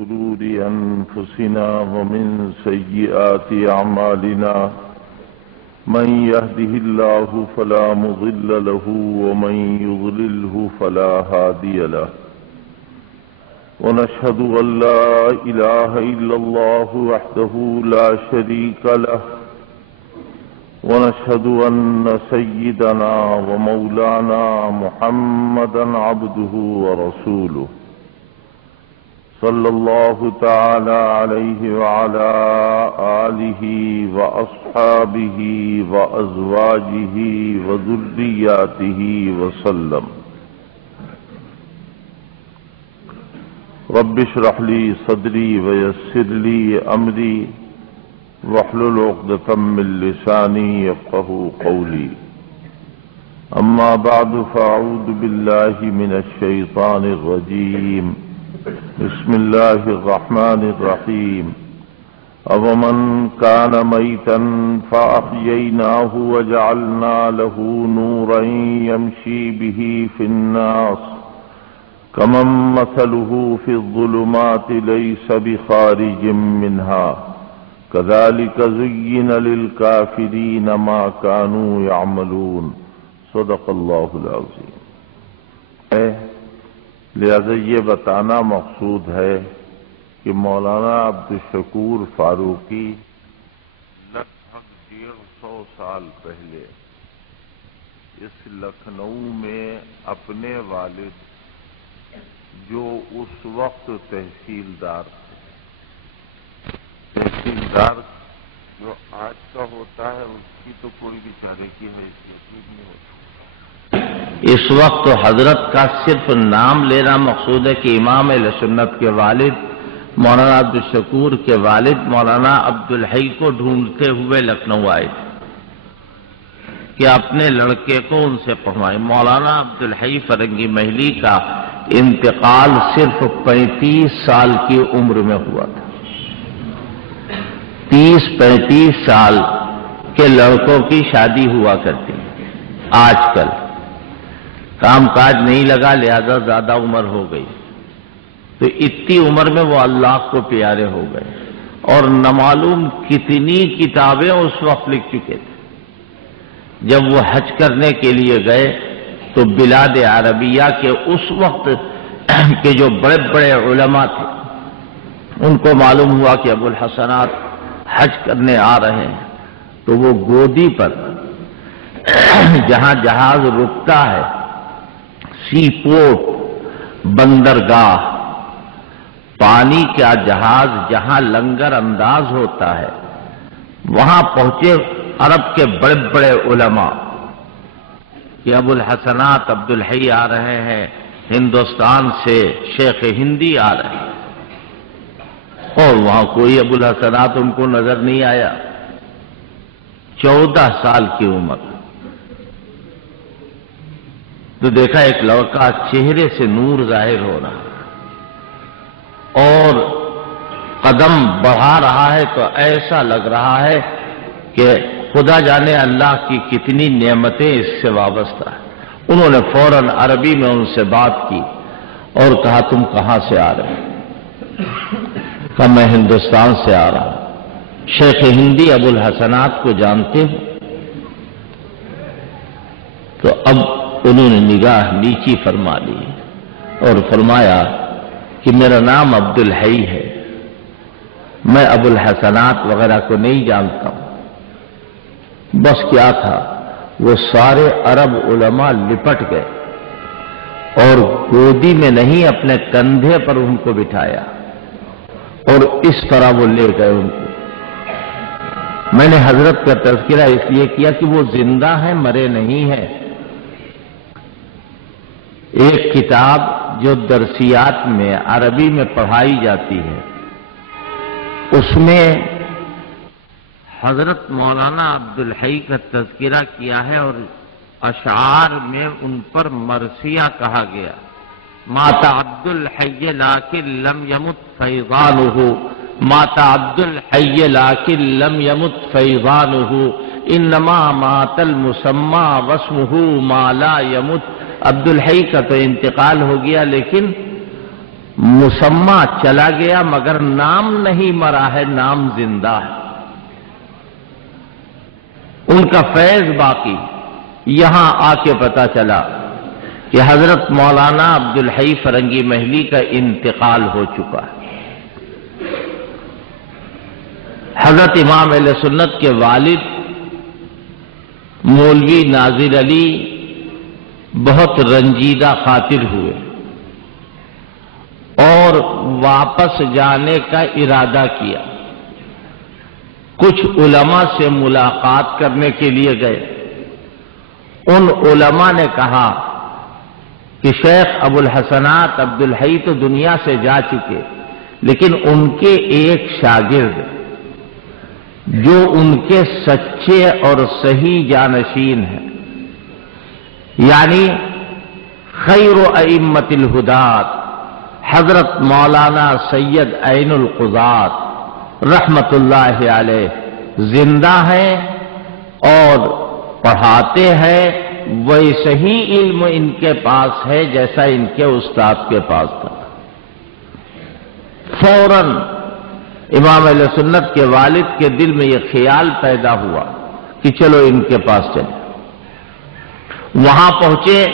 شرور أنفسنا ومن سيئات أعمالنا من يهده الله فلا مضل له ومن يضلله فلا هادي له ونشهد أن لا إله إلا الله وحده لا شريك له ونشهد أن سيدنا ومولانا محمدا عبده ورسوله صلى الله تعالى عليه وعلى آله وأصحابه وأزواجه وذرياته وسلم. رب اشرح لي صدري ويسر لي أمري واحلل عقدة من لساني يفقهوا قولي. أما بعد فأعوذ بالله من الشيطان الرجيم. بسم الله الرحمن الرحيم. أَوَمَنْ كَانَ مَيْتًا فَأَحْيَيْنَاهُ وَجَعَلْنَا لَهُ نُورًا يَمْشِي بِهِ فِي النَّاسِ كَمَنْ مَثَلُهُ فِي الظُّلُمَاتِ لَيْسَ بِخَارِجٍ مِنْهَا كَذَلِكَ زُيِّنَ لِلْكَافِرِينَ مَا كَانُوا يَعْمَلُونَ. صدق اللہ العظیم. لہذا یہ بتانا مقصود ہے کہ مولانا عبدالشکور فاروقی لگ بھگ 150 سال پہلے اس لکھنؤ میں اپنے والد جو اس وقت تحصیلدار تھے، تحصیلدار جو آج کا ہوتا ہے اس کی تو کوئی بیچارے کی حیثیت نہیں ہوتی. اس وقت حضرت کا صرف نام لینا مقصود ہے کہ امام اہل سنت کے والد مولانا عبدالشکور کے والد مولانا عبدالحی کو ڈھونڈتے ہوئے لکھنؤ آئے تھے کہ اپنے لڑکے کو ان سے پڑھوائیں. مولانا عبدالحی فرنگی محلی کا انتقال صرف 35 سال کی عمر میں ہوا تھا. 30-35 سال کے لڑکوں کی شادی ہوا کرتی. آج کل کام کاج نہیں لگا لہذا زیادہ عمر ہو گئی، تو اتنی عمر میں وہ اللہ کو پیارے ہو گئے اور نہ معلوم کتنی کتابیں اس وقت لکھ چکے تھے. جب وہ حج کرنے کے لیے گئے تو بلاد عربیہ کے اس وقت کے جو بڑے بڑے علماء تھے ان کو معلوم ہوا کہ ابو الحسنات حج کرنے آ رہے ہیں، تو وہ گودی پر جہاں جہاز رکتا ہے، سی پورٹ، بندرگاہ، پانی کا جہاز جہاں لنگر انداز ہوتا ہے، وہاں پہنچے عرب کے بڑے بڑے علماء کہ ابو الحسنات عبدالحی آ رہے ہیں، ہندوستان سے شیخ ہندی آ رہے ہیں، اور وہاں کوئی ابو الحسنات ان کو نظر نہیں آیا. 14 سال کی عمر. تو دیکھا ایک لڑکا چہرے سے نور ظاہر ہو رہا اور قدم بڑھا رہا ہے تو ایسا لگ رہا ہے کہ خدا جانے اللہ کی کتنی نعمتیں اس سے وابستہ ہیں. انہوں نے فوراً عربی میں ان سے بات کی اور کہا تم کہاں سے آ رہے ہیں؟ کہا میں ہندوستان سے آ رہا ہوں. شیخ ہندی ابو الحسنات کو جانتے ہیں؟ تو اب انہوں نے نگاہ نیچی فرما لی اور فرمایا کہ میرا نام عبدالحی ہے، میں ابو الحسنات وغیرہ کو نہیں جانتا ہوں. بس کیا تھا، وہ سارے عرب علماء لپٹ گئے اور گودی میں نہیں اپنے کندھے پر ان کو بٹھایا اور اس طرح وہ لے گئے ان کو. میں نے حضرت کا تذکرہ اس لیے کیا کہ وہ زندہ ہیں، مرے نہیں ہیں. ایک کتاب جو درسیات میں عربی میں پڑھائی جاتی ہے اس میں حضرت مولانا عبدالحی کا تذکرہ کیا ہے اور اشعار میں ان پر مرثیہ کہا گیا. مات عبد الحی لیکن لم یمت فیضانہ، مات عبد الحی لیکن لم یمت فیضانہ، انما مات المسمى واسمہ ما لا یمت. عبدالحی کا تو انتقال ہو گیا لیکن مسمہ چلا گیا مگر نام نہیں مرا ہے، نام زندہ ہے، ان کا فیض باقی۔ یہاں آ کے پتا چلا کہ حضرت مولانا عبدالحی فرنگی محلی کا انتقال ہو چکا ہے۔ حضرت امام اہل سنت کے والد مولوی ناظر علی بہت رنجیدہ خاطر ہوئے اور واپس جانے کا ارادہ کیا۔ کچھ علماء سے ملاقات کرنے کے لیے گئے۔ ان علماء نے کہا کہ شیخ ابو الحسنات عبدالحی تو دنیا سے جا چکے، لیکن ان کے ایک شاگرد جو ان کے سچے اور صحیح جانشین ہیں، یعنی خیر ائمۃ الہدات حضرت مولانا سید عین القضات رحمت اللہ علیہ زندہ ہیں اور پڑھاتے ہیں، ویسے ہی علم ان کے پاس ہے جیسا ان کے استاد کے پاس تھا۔ فوراً امام اہل سنت کے والد کے دل میں یہ خیال پیدا ہوا کہ چلو ان کے پاس چلیں۔ وہاں پہنچے،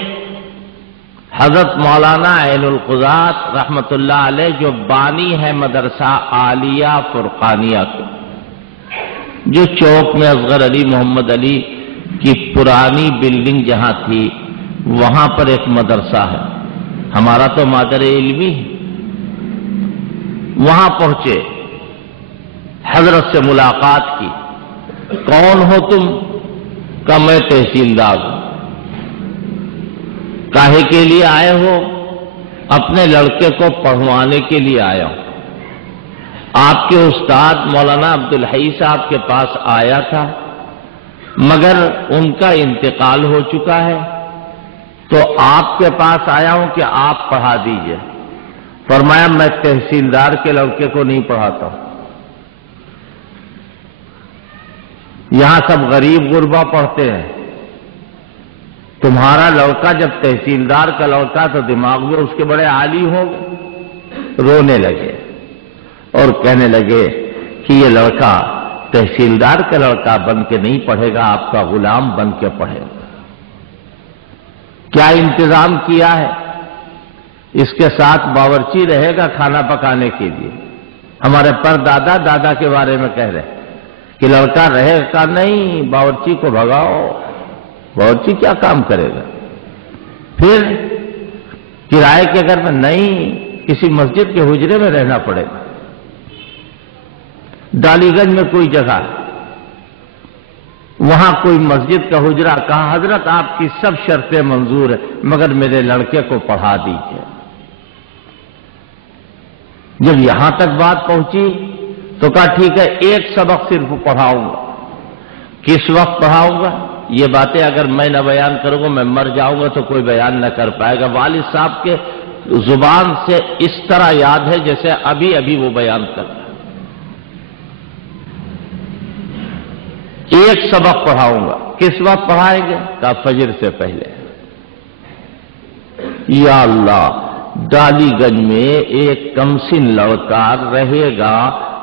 حضرت مولانا عین القضات رحمت اللہ علیہ جو بانی ہے مدرسہ عالیہ فرقانیہ کے، جو چوک میں اصغر علی محمد علی کی پرانی بلڈنگ جہاں تھی وہاں پر ایک مدرسہ ہے، ہمارا تو مادر علمی ہے۔ وہاں پہنچے، حضرت سے ملاقات کی۔ کون ہو تم؟ کہ میں تحصیلدار ہوں۔ کاہے کے لیے آئے ہو؟ اپنے لڑکے کو پڑھوانے کے لیے آیا ہوں۔ آپ کے استاد مولانا عبدالحی صاحب کے پاس آیا تھا مگر ان کا انتقال ہو چکا ہے، تو آپ کے پاس آیا ہوں کہ آپ پڑھا دیجئے۔ فرمایا میں تحصیلدار کے لڑکے کو نہیں پڑھاتا ہوں، یہاں سب غریب غربا پڑھتے ہیں، تمہارا لڑکا جب تحصیلدار کا لڑکا تو دماغ میں اس کے بڑے عالی ہوں گے۔ رونے لگے اور کہنے لگے کہ یہ لڑکا تحصیلدار کا لڑکا بن کے نہیں پڑھے گا، آپ کا غلام بن کے پڑھے گا۔ کیا انتظام کیا ہے؟ اس کے ساتھ باورچی رہے گا کھانا پکانے کے لیے۔ ہمارے پر دادا کے بارے میں کہہ رہے کہ لڑکا رہے گا نہیں، باورچی کو بھگاؤ، باورچی کیا کام کرے گا؟ پھر کرائے کے گھر میں نہیں، کسی مسجد کے حجرے میں رہنا پڑے گا۔ ڈالی گنج میں کوئی جگہ ہے، وہاں کوئی مسجد کا حجرہ، کہا حضرت آپ کی سب شرطیں منظور ہیں مگر میرے لڑکے کو پڑھا دیجیے۔ جب یہاں تک بات پہنچی تو کہا ٹھیک ہے، ایک سبق صرف پڑھاؤں گا۔ کس وقت پڑھاؤں گا؟ یہ باتیں اگر میں نہ بیان کروں گا میں مر جاؤں گا تو کوئی بیان نہ کر پائے گا۔ والد صاحب کے زبان سے اس طرح یاد ہے جیسے ابھی ابھی وہ بیان کر رہا۔ ایک سبق پڑھاؤں گا۔ کس وقت پڑھائیں گے؟ کہا فجر سے پہلے۔ یا اللہ، ڈالی گنج میں ایک کمسن لڑکا رہے گا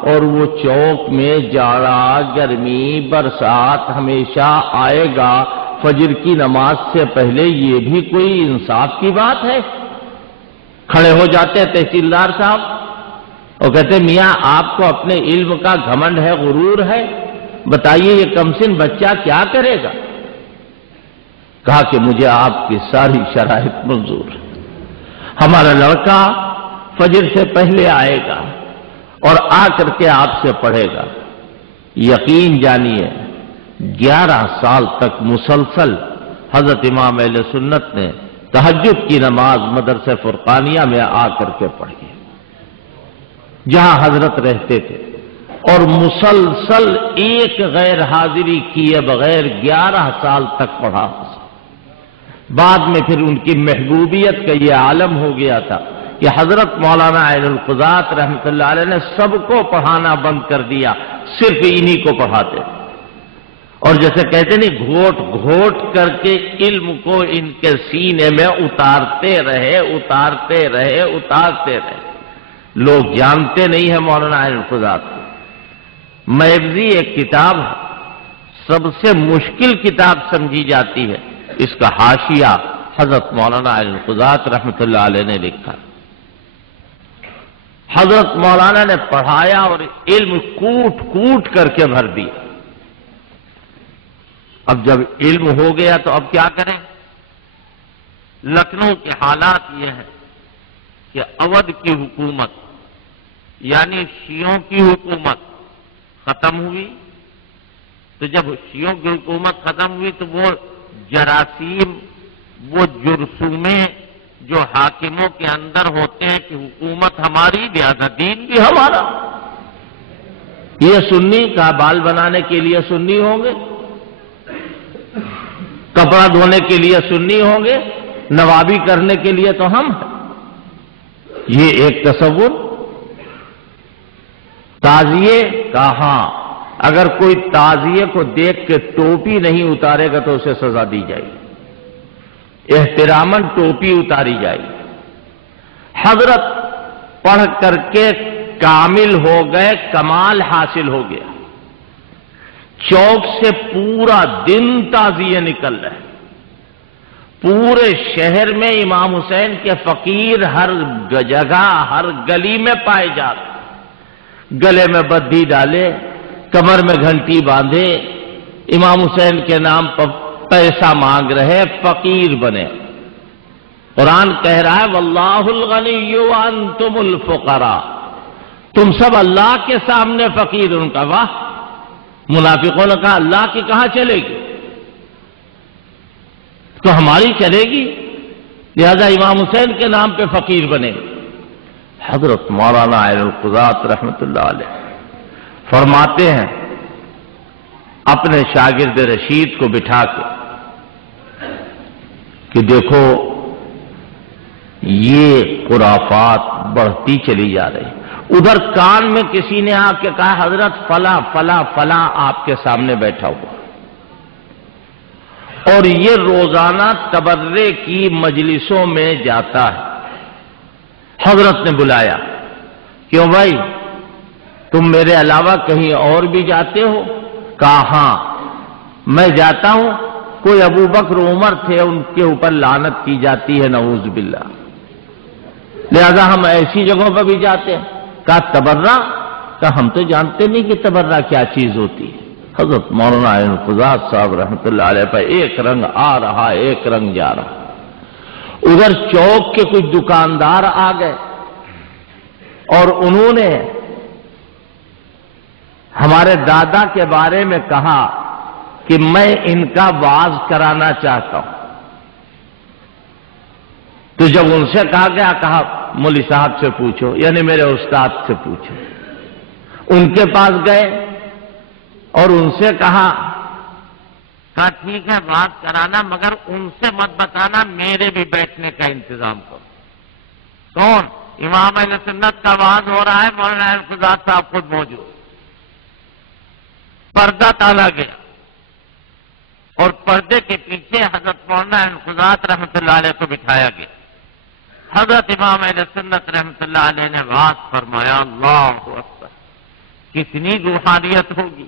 اور وہ چوک میں جاڑا گرمی برسات ہمیشہ آئے گا فجر کی نماز سے پہلے، یہ بھی کوئی انصاف کی بات ہے؟ کھڑے ہو جاتے ہیں تحصیلدار صاحب اور کہتے میاں آپ کو اپنے علم کا گھمنڈ ہے، غرور ہے، بتائیے یہ کمسن بچہ کیا کرے گا؟ کہا کہ مجھے آپ کی ساری شرائط منظور ہے، ہمارا لڑکا فجر سے پہلے آئے گا اور آ کر کے آپ سے پڑھے گا۔ یقین جانیے 11 سال تک مسلسل حضرت امام اہل سنت نے تہجد کی نماز مدرسہ فرقانیہ میں آ کر کے پڑھی، جہاں حضرت رہتے تھے، اور مسلسل ایک غیر حاضری کیے بغیر 11 سال تک پڑھا۔ بعد میں پھر ان کی محبوبیت کا یہ عالم ہو گیا تھا کہ حضرت مولانا عین القضات رحمت اللہ علیہ نے سب کو پڑھانا بند کر دیا، صرف انہی کو پڑھاتے، اور جیسے کہتے نہیں گھوٹ گھوٹ کر کے علم کو ان کے سینے میں اتارتے رہے اتارتے رہے اتارتے رہے۔ لوگ جانتے نہیں ہیں مولانا القضات کو۔ میبزی ایک کتاب سب سے مشکل کتاب سمجھی جاتی ہے، اس کا حاشیہ حضرت مولانا القضات رحمۃ اللہ علیہ نے لکھا۔ حضرت مولانا نے پڑھایا اور علم کوٹ کوٹ کر کے بھر دیا۔ اب جب علم ہو گیا تو اب کیا کریں؟ لکھنؤ کے حالات یہ ہیں کہ اودھ کی حکومت یعنی شیعوں کی حکومت ختم ہوئی، تو جب شیعوں کی حکومت ختم ہوئی تو وہ جراثیم، وہ جرثومیں جو حاکموں کے اندر ہوتے ہیں کہ حکومت ہماری لہذا دین بھی ہمارا، یہ سنی کا بال بنانے کے لیے سنی ہوں گے، کپڑا دھونے کے لیے سنی ہوں گے، نوابی کرنے کے لیے تو ہم ہیں۔ یہ ایک تصور۔ تعزیے کا ہاں، اگر کوئی تعزیے کو دیکھ کے ٹوپی نہیں اتارے گا تو اسے سزا دی جائے گی، احتراماً ٹوپی اتاری جائے گی۔ حضرت پڑھ کر کے کامل ہو گئے، کمال حاصل ہو گیا، چوک سے پورا دن تعزیے نکل رہے، پورے شہر میں امام حسین کے فقیر ہر جگہ ہر گلی میں پائے جاتے، گلے میں بدھی ڈالے، کمر میں گھنٹی باندھے، امام حسین کے نام پر پیسہ مانگ رہے، فقیر بنے۔ قرآن کہہ رہا ہے واللہ الغنی وانتم الفقراء، تم سب اللہ کے سامنے فقیر۔ ان کا واہ، منافقوں نے کہا اللہ کی کہاں چلے گی، تو ہماری چلے گی، لہذا امام حسین کے نام پہ فقیر بنے۔ حضرت مولانا القضات رحمۃ اللہ علیہ فرماتے ہیں اپنے شاگرد رشید کو بٹھا کے کہ دیکھو یہ خرافات بڑھتی چلی جا رہی۔ ادھر کان میں کسی نے آ کے کہا حضرت فلاں فلاں فلاں آپ کے سامنے بیٹھا ہوا، اور یہ روزانہ تبرے کی مجلسوں میں جاتا ہے۔ حضرت نے بلایا، کیوں بھائی تم میرے علاوہ کہیں اور بھی جاتے ہو؟ کہا ہاں میں جاتا ہوں، کوئی ابو بکر عمر تھے ان کے اوپر لعنت کی جاتی ہے نعوذ باللہ، لہذا ہم ایسی جگہوں پر بھی جاتے ہیں۔ کہا تبرہ؟ کہا ہم تو جانتے نہیں کہ تبرہ کیا چیز ہوتی ہے۔ حضرت مولانا القضات صاحب رحمۃ اللہ علیہ پر ایک رنگ آ رہا ایک رنگ جا رہا۔ ادھر چوک کے کچھ دکاندار آ گئے اور انہوں نے ہمارے دادا کے بارے میں کہا کہ میں ان کا واعظ کرانا چاہتا ہوں۔ تو جب ان سے کہا گیا، کہا مولوی صاحب سے پوچھو، یعنی میرے استاد سے پوچھو۔ ان کے پاس گئے اور ان سے کہا ٹھیک ہے بات کرانا، مگر ان سے مت بتانا، میرے بھی بیٹھنے کا انتظام کرو۔ کون؟ امام اہل سنت کا واعظ ہو رہا ہے، مولانا القضات صاحب خود موجود۔ پردہ ڈالا گیا اور پردے کے پیچھے حضرت مولانا القضات رحمۃ اللہ علیہ کو بٹھایا گیا۔ حضرت امام اہل سنت رحمۃ اللہ علیہ نے واعظ فرمایا، اللہ اکبر، کتنی روحانیت ہوگی۔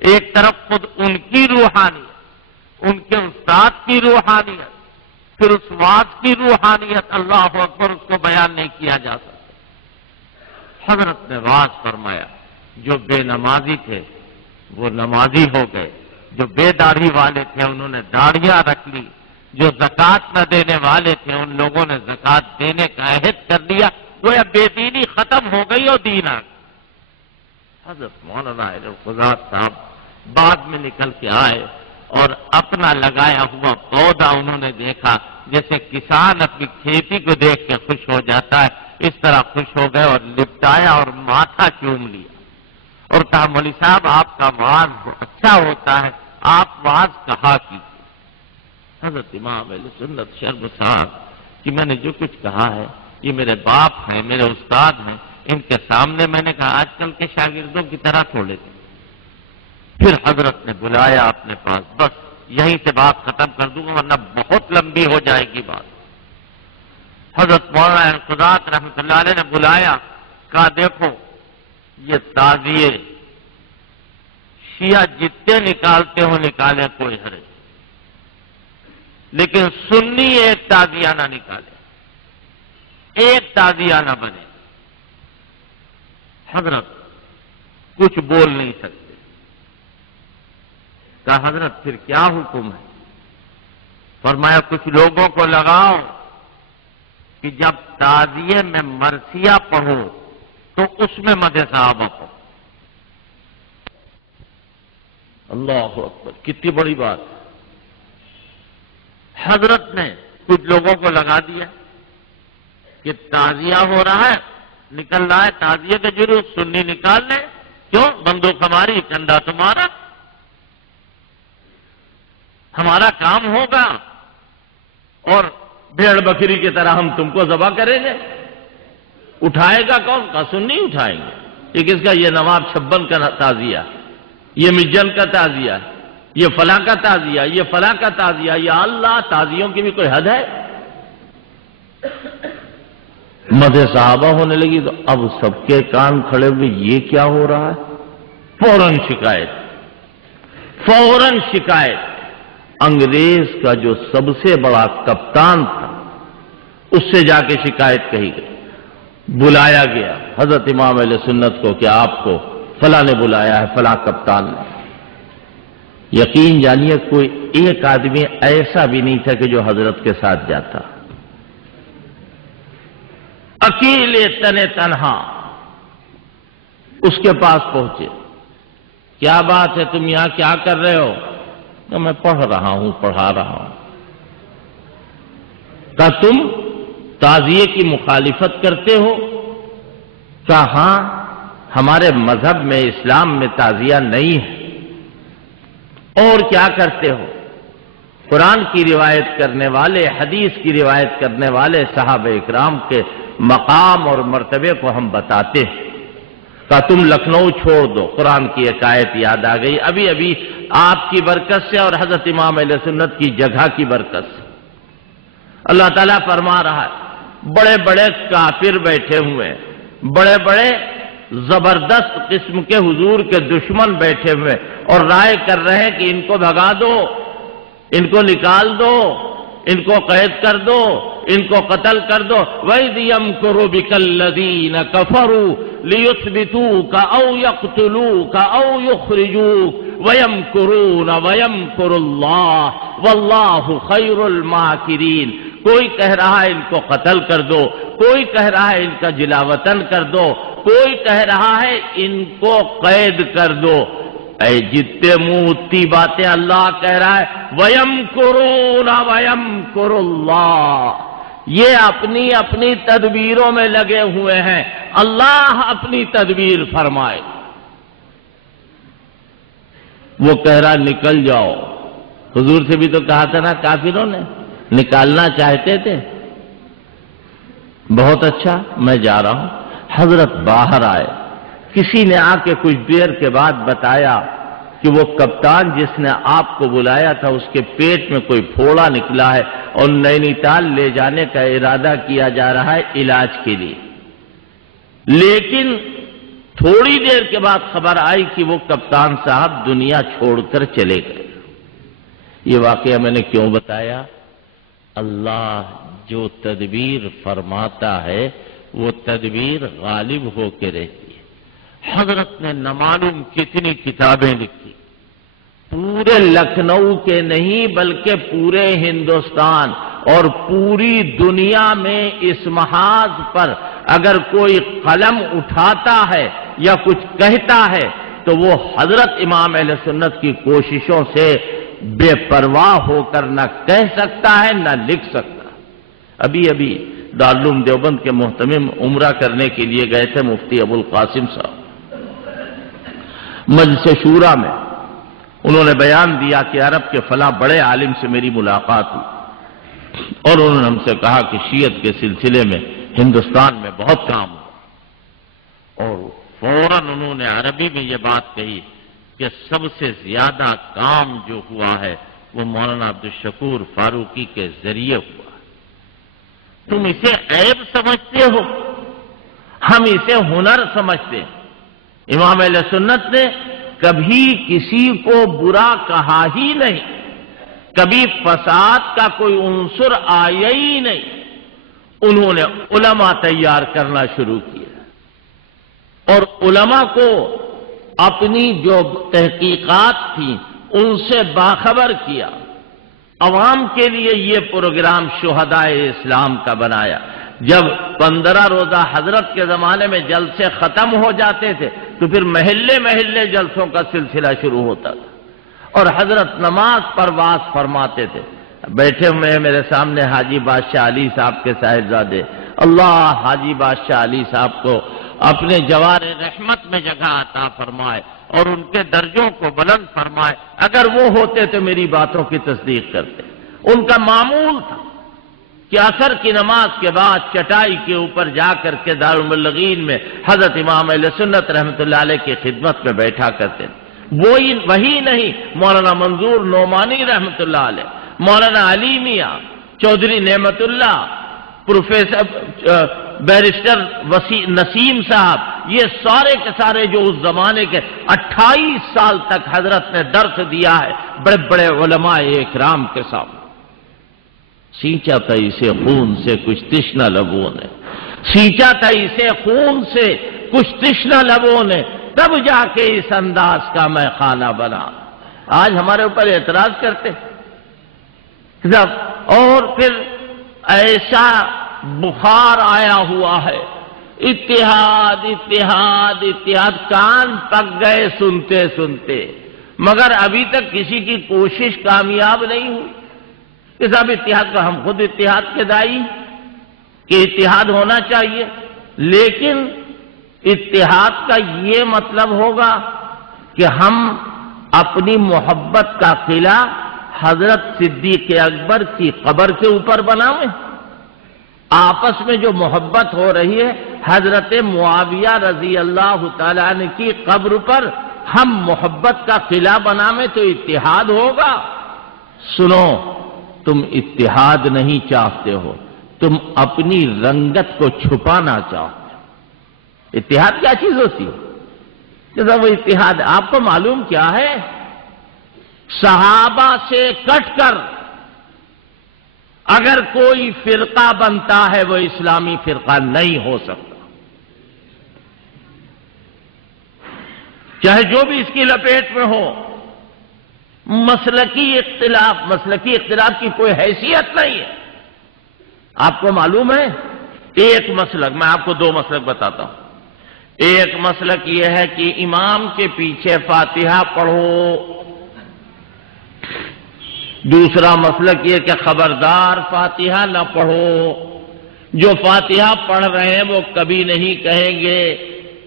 ایک طرف خود ان کی روحانیت، ان کے استاد کی روحانیت، پھر اس واعظ کی روحانیت، اللہ اکبر، اس کو بیان نہیں کیا جا سکتا۔ حضرت نے واعظ فرمایا، جو بے نمازی تھے وہ نمازی ہو گئے، جو بے داڑھی والے تھے انہوں نے داڑیاں رکھ لی، جو زکوٰۃ نہ دینے والے تھے ان لوگوں نے زکوٰۃ دینے کا عہد کر لیا، گویا بے دینی ختم ہو گئی اور دین آ گیا۔ حضرت مولانا القضات صاحب بعد میں نکل کے آئے اور اپنا لگایا ہوا پودا انہوں نے دیکھا، جیسے کسان اپنی کھیتی کو دیکھ کے خوش ہو جاتا ہے، اس طرح خوش ہو گئے اور لپٹایا اور ماتھا چوم لیا اور کہا مولوی صاحب آپ کا واعظ اچھا ہوتا ہے، آپ واعظ کہا کیجیے۔ حضرت امام اہل سنت شرمسار کہ میں نے جو کچھ کہا ہے یہ میرے باپ ہیں، میرے استاد ہیں، ان کے سامنے میں نے کہا آج کل کے شاگردوں کی طرح تھوڑے تھے۔ پھر حضرت نے بلایا اپنے پاس، بس یہیں سے بات ختم کر دوں گا ورنہ بہت لمبی ہو جائے گی بات۔ حضرت مولانا القضات رحمۃ اللہ علیہ نے بلایا کہا دیکھو یہ تعزیے شیعہ جتنے نکالتے ہو نکالے کوئی حرج، لیکن سنی ایک تعزیہ نہ نکالے، ایک تعزیہ نہ بنے۔ حضرت کچھ بول نہیں سکتے۔ کہا حضرت پھر کیا حکم ہے؟ فرمایا کچھ لوگوں کو لگاؤ کہ جب تعزیے میں مرثیہ پڑھو تو اس میں مدح صحابہ پڑھو۔ اللہ اکبر، کتنی بڑی بات۔ حضرت نے کچھ لوگوں کو لگا دیا کہ تعزیہ ہو رہا ہے، نکل رہا ہے تعزیے کا جلوس، سنی نکال لیں، کیوں؟ بندوق ہماری، کنڈا تمہارا، ہمارا کام ہوگا اور بھیڑ بکری کی طرح ہم تم کو ذبح کریں گے۔ اٹھائے گا کون؟ کا سنی اٹھائیں گے۔ یہ کس کا؟ یہ نواب چھبن کا تعزیہ، یہ مجن کا تعزیہ، یہ فلاں کا تعزیہ، یہ فلاں کا تعزیہ۔ یا اللہ، تعزیوں کی بھی کوئی حد ہے؟ مدح صحابہ ہونے لگی تو اب سب کے کان کھڑے ہوئے، یہ کیا ہو رہا ہے؟ فوراً شکایت، فوراً شکایت۔ انگریز کا جو سب سے بڑا کپتان تھا اس سے جا کے شکایت کہی گئی، بلایا گیا حضرت امام اہل سنت کو کہ آپ کو فلاں نے بلایا ہے، فلاں کپتان نے۔ یقین جانیے کوئی ایک آدمی ایسا بھی نہیں تھا کہ جو حضرت کے ساتھ جاتا، اکیلے تنے تنہا اس کے پاس پہنچے۔ کیا بات ہے، تم یہاں کیا کر رہے ہو؟ کہ میں پڑھ رہا ہوں، پڑھا رہا ہوں۔ کہا تم تعزیے کی مخالفت کرتے ہو؟ کہا ہاں، ہمارے مذہب میں، اسلام میں تعزیہ نہیں ہے۔ اور کیا کرتے ہو؟ قرآن کی روایت کرنے والے، حدیث کی روایت کرنے والے صحابہ اکرام کے مقام اور مرتبے کو ہم بتاتے ہیں۔ کہا تم لکھنؤ چھوڑ دو۔ قرآن کی ایک آیت یاد آ گئی، ابھی ابھی آپ کی برکت سے اور حضرت امام اہل سنت کی جگہ کی برکت سے۔ اللہ تعالیٰ فرما رہا ہے بڑے بڑے کافر بیٹھے ہوئے، بڑے بڑے زبردست قسم کے حضور کے دشمن بیٹھے ہوئے اور رائے کر رہے ہیں کہ ان کو بھگا دو، ان کو نکال دو، ان کو قید کر دو، ان کو قتل کر دو۔ وَإِذْ يَمْكُرُ بِكَ الَّذِينَ كَفَرُوا لِيُثْبِتُوكَ أَوْ يَقْتُلُوكَ أَوْ يُخْرِجُوكَ وَيَمْكُرُونَ وَيَمْكُرُ اللَّهُ وَاللَّهُ خَيْرُ الْمَاكِرِينَ۔ کوئی کہہ رہا ہے ان کو قتل کر دو، کوئی کہہ رہا ہے ان کا جلاوطن کر دو، کوئی کہہ رہا ہے ان کو قید کر دو۔ اے جتنے منہ اتنی باتیں اللہ کہہ رہا ہے وَيَمْكُرُونَ وَيَمْكُرُ اللَّهُ، یہ اپنی اپنی تدبیروں میں لگے ہوئے ہیں، اللہ اپنی تدبیر فرمائے۔ وہ کہہ رہا نکل جاؤ، حضور سے بھی تو کہا تھا نا کافروں نے، نکالنا چاہتے تھے۔ بہت اچھا، میں جا رہا ہوں۔ حضرت باہر آئے، کسی نے آ کے کچھ دیر کے بعد بتایا کہ وہ کپتان جس نے آپ کو بلایا تھا اس کے پیٹ میں کوئی پھوڑا نکلا ہے اور نینی تال لے جانے کا ارادہ کیا جا رہا ہے علاج کے لیے۔ لیکن تھوڑی دیر کے بعد خبر آئی کہ وہ کپتان صاحب دنیا چھوڑ کر چلے گئے۔ یہ واقعہ میں نے کیوں بتایا؟ اللہ جو تدبیر فرماتا ہے وہ تدبیر غالب ہو کے رہتی ہے۔ حضرت نے نہ معلوم کتنی کتابیں لکھی، پورے لکھنؤ کے نہیں بلکہ پورے ہندوستان اور پوری دنیا میں اس محاذ پر اگر کوئی قلم اٹھاتا ہے یا کچھ کہتا ہے تو وہ حضرت امام اہل سنت کی کوششوں سے بے پرواہ ہو کر نہ کہہ سکتا ہے نہ لکھ سکتا۔ ابھی ابھی دارالعلوم دیوبند کے محتمم عمرہ کرنے کے لیے گئے تھے مفتی ابو القاسم صاحب۔ مجلس شورا میں انہوں نے بیان دیا کہ عرب کے فلاں بڑے عالم سے میری ملاقات ہوئی اور انہوں نے ہم سے کہا کہ شیعت کے سلسلے میں ہندوستان میں بہت کام ہوا، اور فوراً انہوں نے عربی میں یہ بات کہی کہ سب سے زیادہ کام جو ہوا ہے وہ مولانا عبدالشکور فاروقی کے ذریعے ہوا۔ تم اسے عیب سمجھتے ہو؟ ہم اسے ہنر سمجھتے ہیں۔ امام اہل سنت نے کبھی کسی کو برا کہا ہی نہیں، کبھی فساد کا کوئی عنصر آیا ہی نہیں۔ انہوں نے علماء تیار کرنا شروع کیا اور علماء کو اپنی جو تحقیقات تھیں ان سے باخبر کیا۔ عوام کے لیے یہ پروگرام شہدائے اسلام کا بنایا۔ جب 15 روزہ حضرت کے زمانے میں جلسے ختم ہو جاتے تھے تو پھر محلے محلے جلسوں کا سلسلہ شروع ہوتا تھا، اور حضرت نماز پر واعظ فرماتے تھے۔ بیٹھے ہوئے ہیں میرے سامنے حاجی بادشاہ علی صاحب کے صاحبزادے، اللہ حاجی بادشاہ علی صاحب کو اپنے جوار رحمت میں جگہ عطا فرمائے اور ان کے درجوں کو بلند فرمائے۔ اگر وہ ہوتے تو میری باتوں کی تصدیق کرتے۔ ان کا معمول تھا کہ عصر کی نماز کے بعد چٹائی کے اوپر جا کر کے دارالمبلغین میں حضرت امام اہل سنت رحمۃ اللہ علیہ کی خدمت میں بیٹھا کرتے تھے۔ وہی نہیں، مولانا منظور نعمانی رحمۃ اللہ علیہ، مولانا علی میاں، چودھری نعمت اللہ، پروفیسر بیرسٹر نسیم صاحب، یہ سارے کے سارے جو اس زمانے کے 28 سال تک حضرت نے درس دیا ہے بڑے بڑے علماء اکرام کے سامنے۔ سینچا تھا اسے خون سے کچھ تشنہ لبوں نے، سینچا تھا اسے خون سے کچھ تشنہ لبوں نے، تب جا کے اس انداز کا میں خانہ بنا۔ آج ہمارے اوپر اعتراض کرتے اور پھر ایسا بخار آیا ہوا ہے، اتحاد اتحاد اتحاد، کان پک گئے سنتے سنتے، مگر ابھی تک کسی کی کوشش کامیاب نہیں ہوئی کہ صاحب اتحاد کا، ہم خود اتحاد کے دائی کہ اتحاد ہونا چاہیے، لیکن اتحاد کا یہ مطلب ہوگا کہ ہم اپنی محبت کا قلعہ حضرت صدیق اکبر کی قبر کے اوپر بنائیں؟ آپس میں جو محبت ہو رہی ہے حضرت معاویہ رضی اللہ تعالیٰ عنہ کی قبر پر ہم محبت کا قلعہ بنائیں تو اتحاد ہوگا؟ سنو، تم اتحاد نہیں چاہتے ہو، تم اپنی رنگت کو چھپانا چاہتے ہو۔ اتحاد کیا چیز ہوتی ہے؟ جب وہ اتحاد آپ کو معلوم کیا ہے؟ صحابہ سے کٹ کر اگر کوئی فرقہ بنتا ہے وہ اسلامی فرقہ نہیں ہو سکتا، چاہے جو بھی اس کی لپیٹ میں ہو۔ مسلکی اختلاف کی کوئی حیثیت نہیں ہے۔ آپ کو معلوم ہے ایک مسلک، میں آپ کو 2 مسلک بتاتا ہوں۔ ایک مسلک یہ ہے کہ امام کے پیچھے فاتحہ پڑھو، دوسرا مسلک یہ کہ خبردار فاتحہ نہ پڑھو۔ جو فاتحہ پڑھ رہے ہیں وہ کبھی نہیں کہیں گے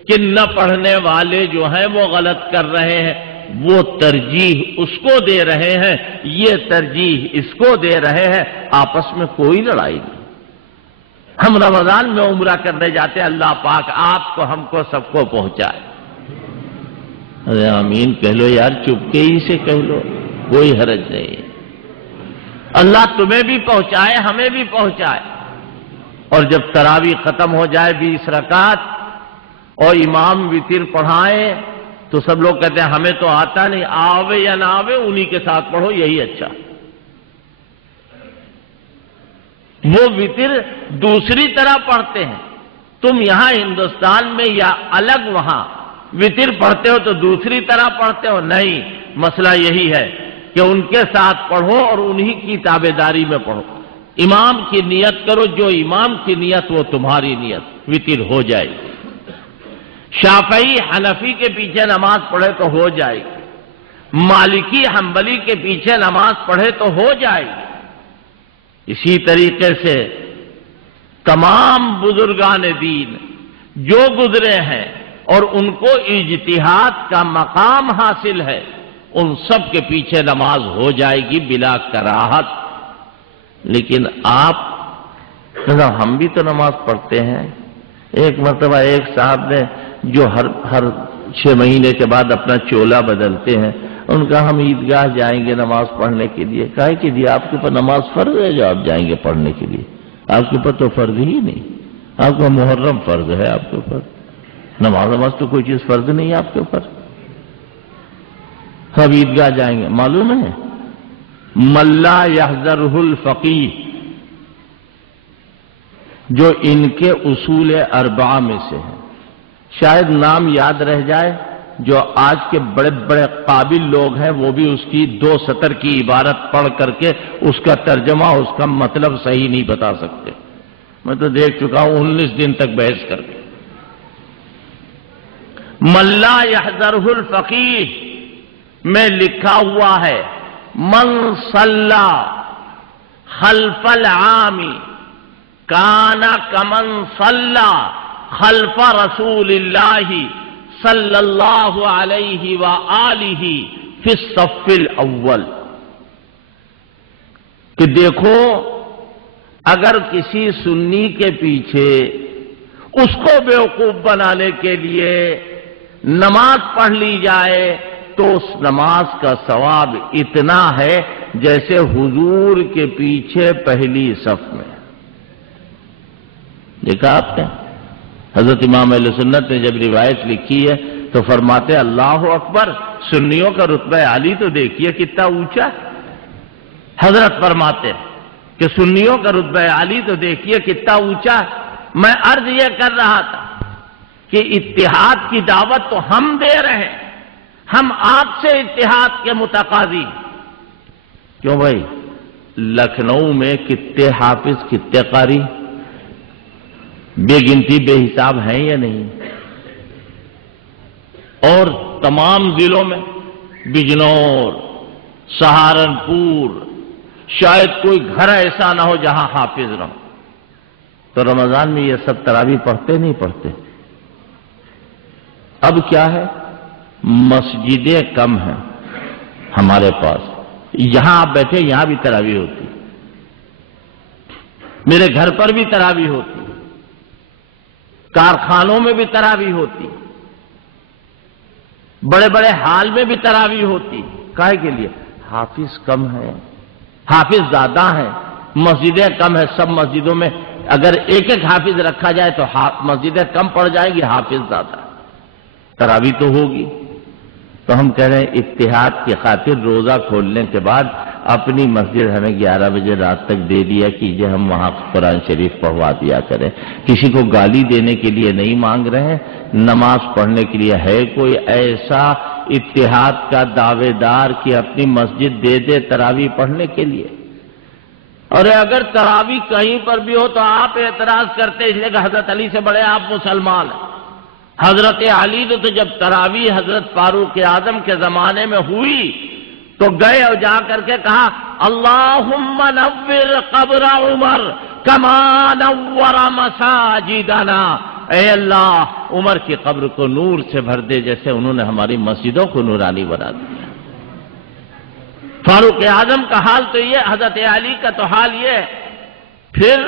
کہ نہ پڑھنے والے جو ہیں وہ غلط کر رہے ہیں، وہ ترجیح اس کو دے رہے ہیں، یہ ترجیح اس کو دے رہے ہیں، آپس میں کوئی لڑائی نہیں۔ ہم رمضان میں عمرہ کرنے جاتے ہیں، اللہ پاک آپ کو، ہم کو، سب کو پہنچائے۔ ارے آمین کہہ لو یار، چپکے ہی سے کہہ لو، کوئی حرج نہیں ہے۔ اللہ تمہیں بھی پہنچائے، ہمیں بھی پہنچائے۔ اور جب تراویح ختم ہو جائے 20 رکعت اور امام وتر پڑھائے تو سب لوگ کہتے ہیں ہمیں تو آتا نہیں، آوے یا نہ آوے انہی کے ساتھ پڑھو، یہی اچھا۔ وہ وتر دوسری طرح پڑھتے ہیں، تم یہاں ہندوستان میں یا الگ وہاں وتر پڑھتے ہو تو دوسری طرح پڑھتے ہو؟ نہیں، مسئلہ یہی ہے کہ ان کے ساتھ پڑھو اور انہی کی تابعداری میں پڑھو۔ امام کی نیت کرو، جو امام کی نیت وہ تمہاری نیت، وتر ہو جائے گی۔ شافعی حنفی کے پیچھے نماز پڑھے تو ہو جائے گی، مالکی حنبلی کے پیچھے نماز پڑھے تو ہو جائے گی۔ اسی طریقے سے تمام بزرگان دین جو گزرے ہیں اور ان کو اجتہاد کا مقام حاصل ہے، ان سب کے پیچھے نماز ہو جائے گی بلا کراہت۔ لیکن آپ، ہم بھی تو نماز پڑھتے ہیں۔ ایک مرتبہ ایک صاحب نے جو ہر 6 مہینے کے بعد اپنا چولا بدلتے ہیں، ان کا ہم عیدگاہ جائیں گے نماز پڑھنے کے لیے۔ کہا کہ جی آپ کے اوپر نماز فرض ہے جو آپ جائیں گے پڑھنے کے لیے؟ آپ کے اوپر تو فرض ہی نہیں، آپ کا محرم فرض ہے آپ کے اوپر، نماز تو کوئی چیز فرض نہیں ہے آپ کے اوپر. سب عیدگاہ جائیں گے. معلوم ہے ملا یحذرہ الفقیہ، جو ان کے اصول اربعہ میں سے ہے. شاید نام یاد رہ جائے. جو آج کے بڑے بڑے قابل لوگ ہیں وہ بھی اس کی 2 سطر کی عبارت پڑھ کر کے اس کا ترجمہ، اس کا مطلب صحیح نہیں بتا سکتے. میں تو دیکھ چکا ہوں 19 دن تک بحث کر کے. ملا یحذرہ الفقیہ میں لکھا ہوا ہے من صلی خلف العام کان کمن صلی خلف رسول اللہ صلی اللہ علیہ وآلہ فی الصف الاول. کہ دیکھو اگر کسی سنی کے پیچھے اس کو بیوقوف بنانے کے لیے نماز پڑھ لی جائے تو اس نماز کا ثواب اتنا ہے جیسے حضور کے پیچھے پہلی صف میں. دیکھا آپ نے حضرت امام اہل سنت نے جب روایت لکھی ہے تو فرماتے اللہ اکبر، سنیوں کا رتبہ عالی تو دیکھیے کتنا اونچا. حضرت فرماتے کہ سنیوں کا رتبہ عالی تو دیکھیے کتنا اونچا. میں عرض یہ کر رہا تھا کہ اتحاد کی دعوت تو ہم دے رہے ہیں، ہم آپ سے اتحاد کے متقاضی. کیوں بھائی لکھنؤ میں کتنے حافظ کتنے قاری بے گنتی بے حساب ہیں یا نہیں؟ اور تمام ضلعوں میں بجنور، سہارنپور، شاید کوئی گھر ایسا نہ ہو جہاں حافظ نہ ہو. تو رمضان میں یہ سب تراویح پڑھتے نہیں پڑھتے؟ اب کیا ہے، مسجدیں کم ہیں ہمارے پاس. یہاں آپ بیٹھے یہاں بھی تراویح ہوتی، میرے گھر پر بھی تراویح ہوتی، کارخانوں میں بھی تراویح ہوتی، بڑے بڑے ہال میں بھی تراویح ہوتی. کائے کے لیے؟ حافظ کم ہے، حافظ زیادہ ہیں، مسجدیں کم ہیں. سب مسجدوں میں اگر ایک ایک حافظ رکھا جائے تو مسجدیں کم پڑ جائیں گی، حافظ زیادہ، تراویح تو ہوگی. تو ہم کہہ رہے ہیں اتحاد کی خاطر روزہ کھولنے کے بعد اپنی مسجد ہمیں 11 بجے رات تک دے دیا کیجئے، ہم وہاں قرآن شریف پڑھوا دیا کریں. کسی کو گالی دینے کے لیے نہیں مانگ رہے ہیں، نماز پڑھنے کے لیے. ہے کوئی ایسا اتحاد کا دعوے دار کہ اپنی مسجد دے دے تراویح پڑھنے کے لیے؟ اور اگر تراویح کہیں پر بھی ہو تو آپ اعتراض کرتے اس لیے کہ حضرت علی سے بڑے آپ مسلمان ہیں. حضرت علی نے تو جب تراویح حضرت فاروق اعظم کے زمانے میں ہوئی تو گئے اور جا کر کے کہا اللہم نور قبر عمر کما نور مساجدنا. اے اللہ عمر کی قبر کو نور سے بھر دے جیسے انہوں نے ہماری مسجدوں کو نورانی بنا دیا. فاروق اعظم کا حال تو یہ، حضرت علی کا تو حال یہ. پھر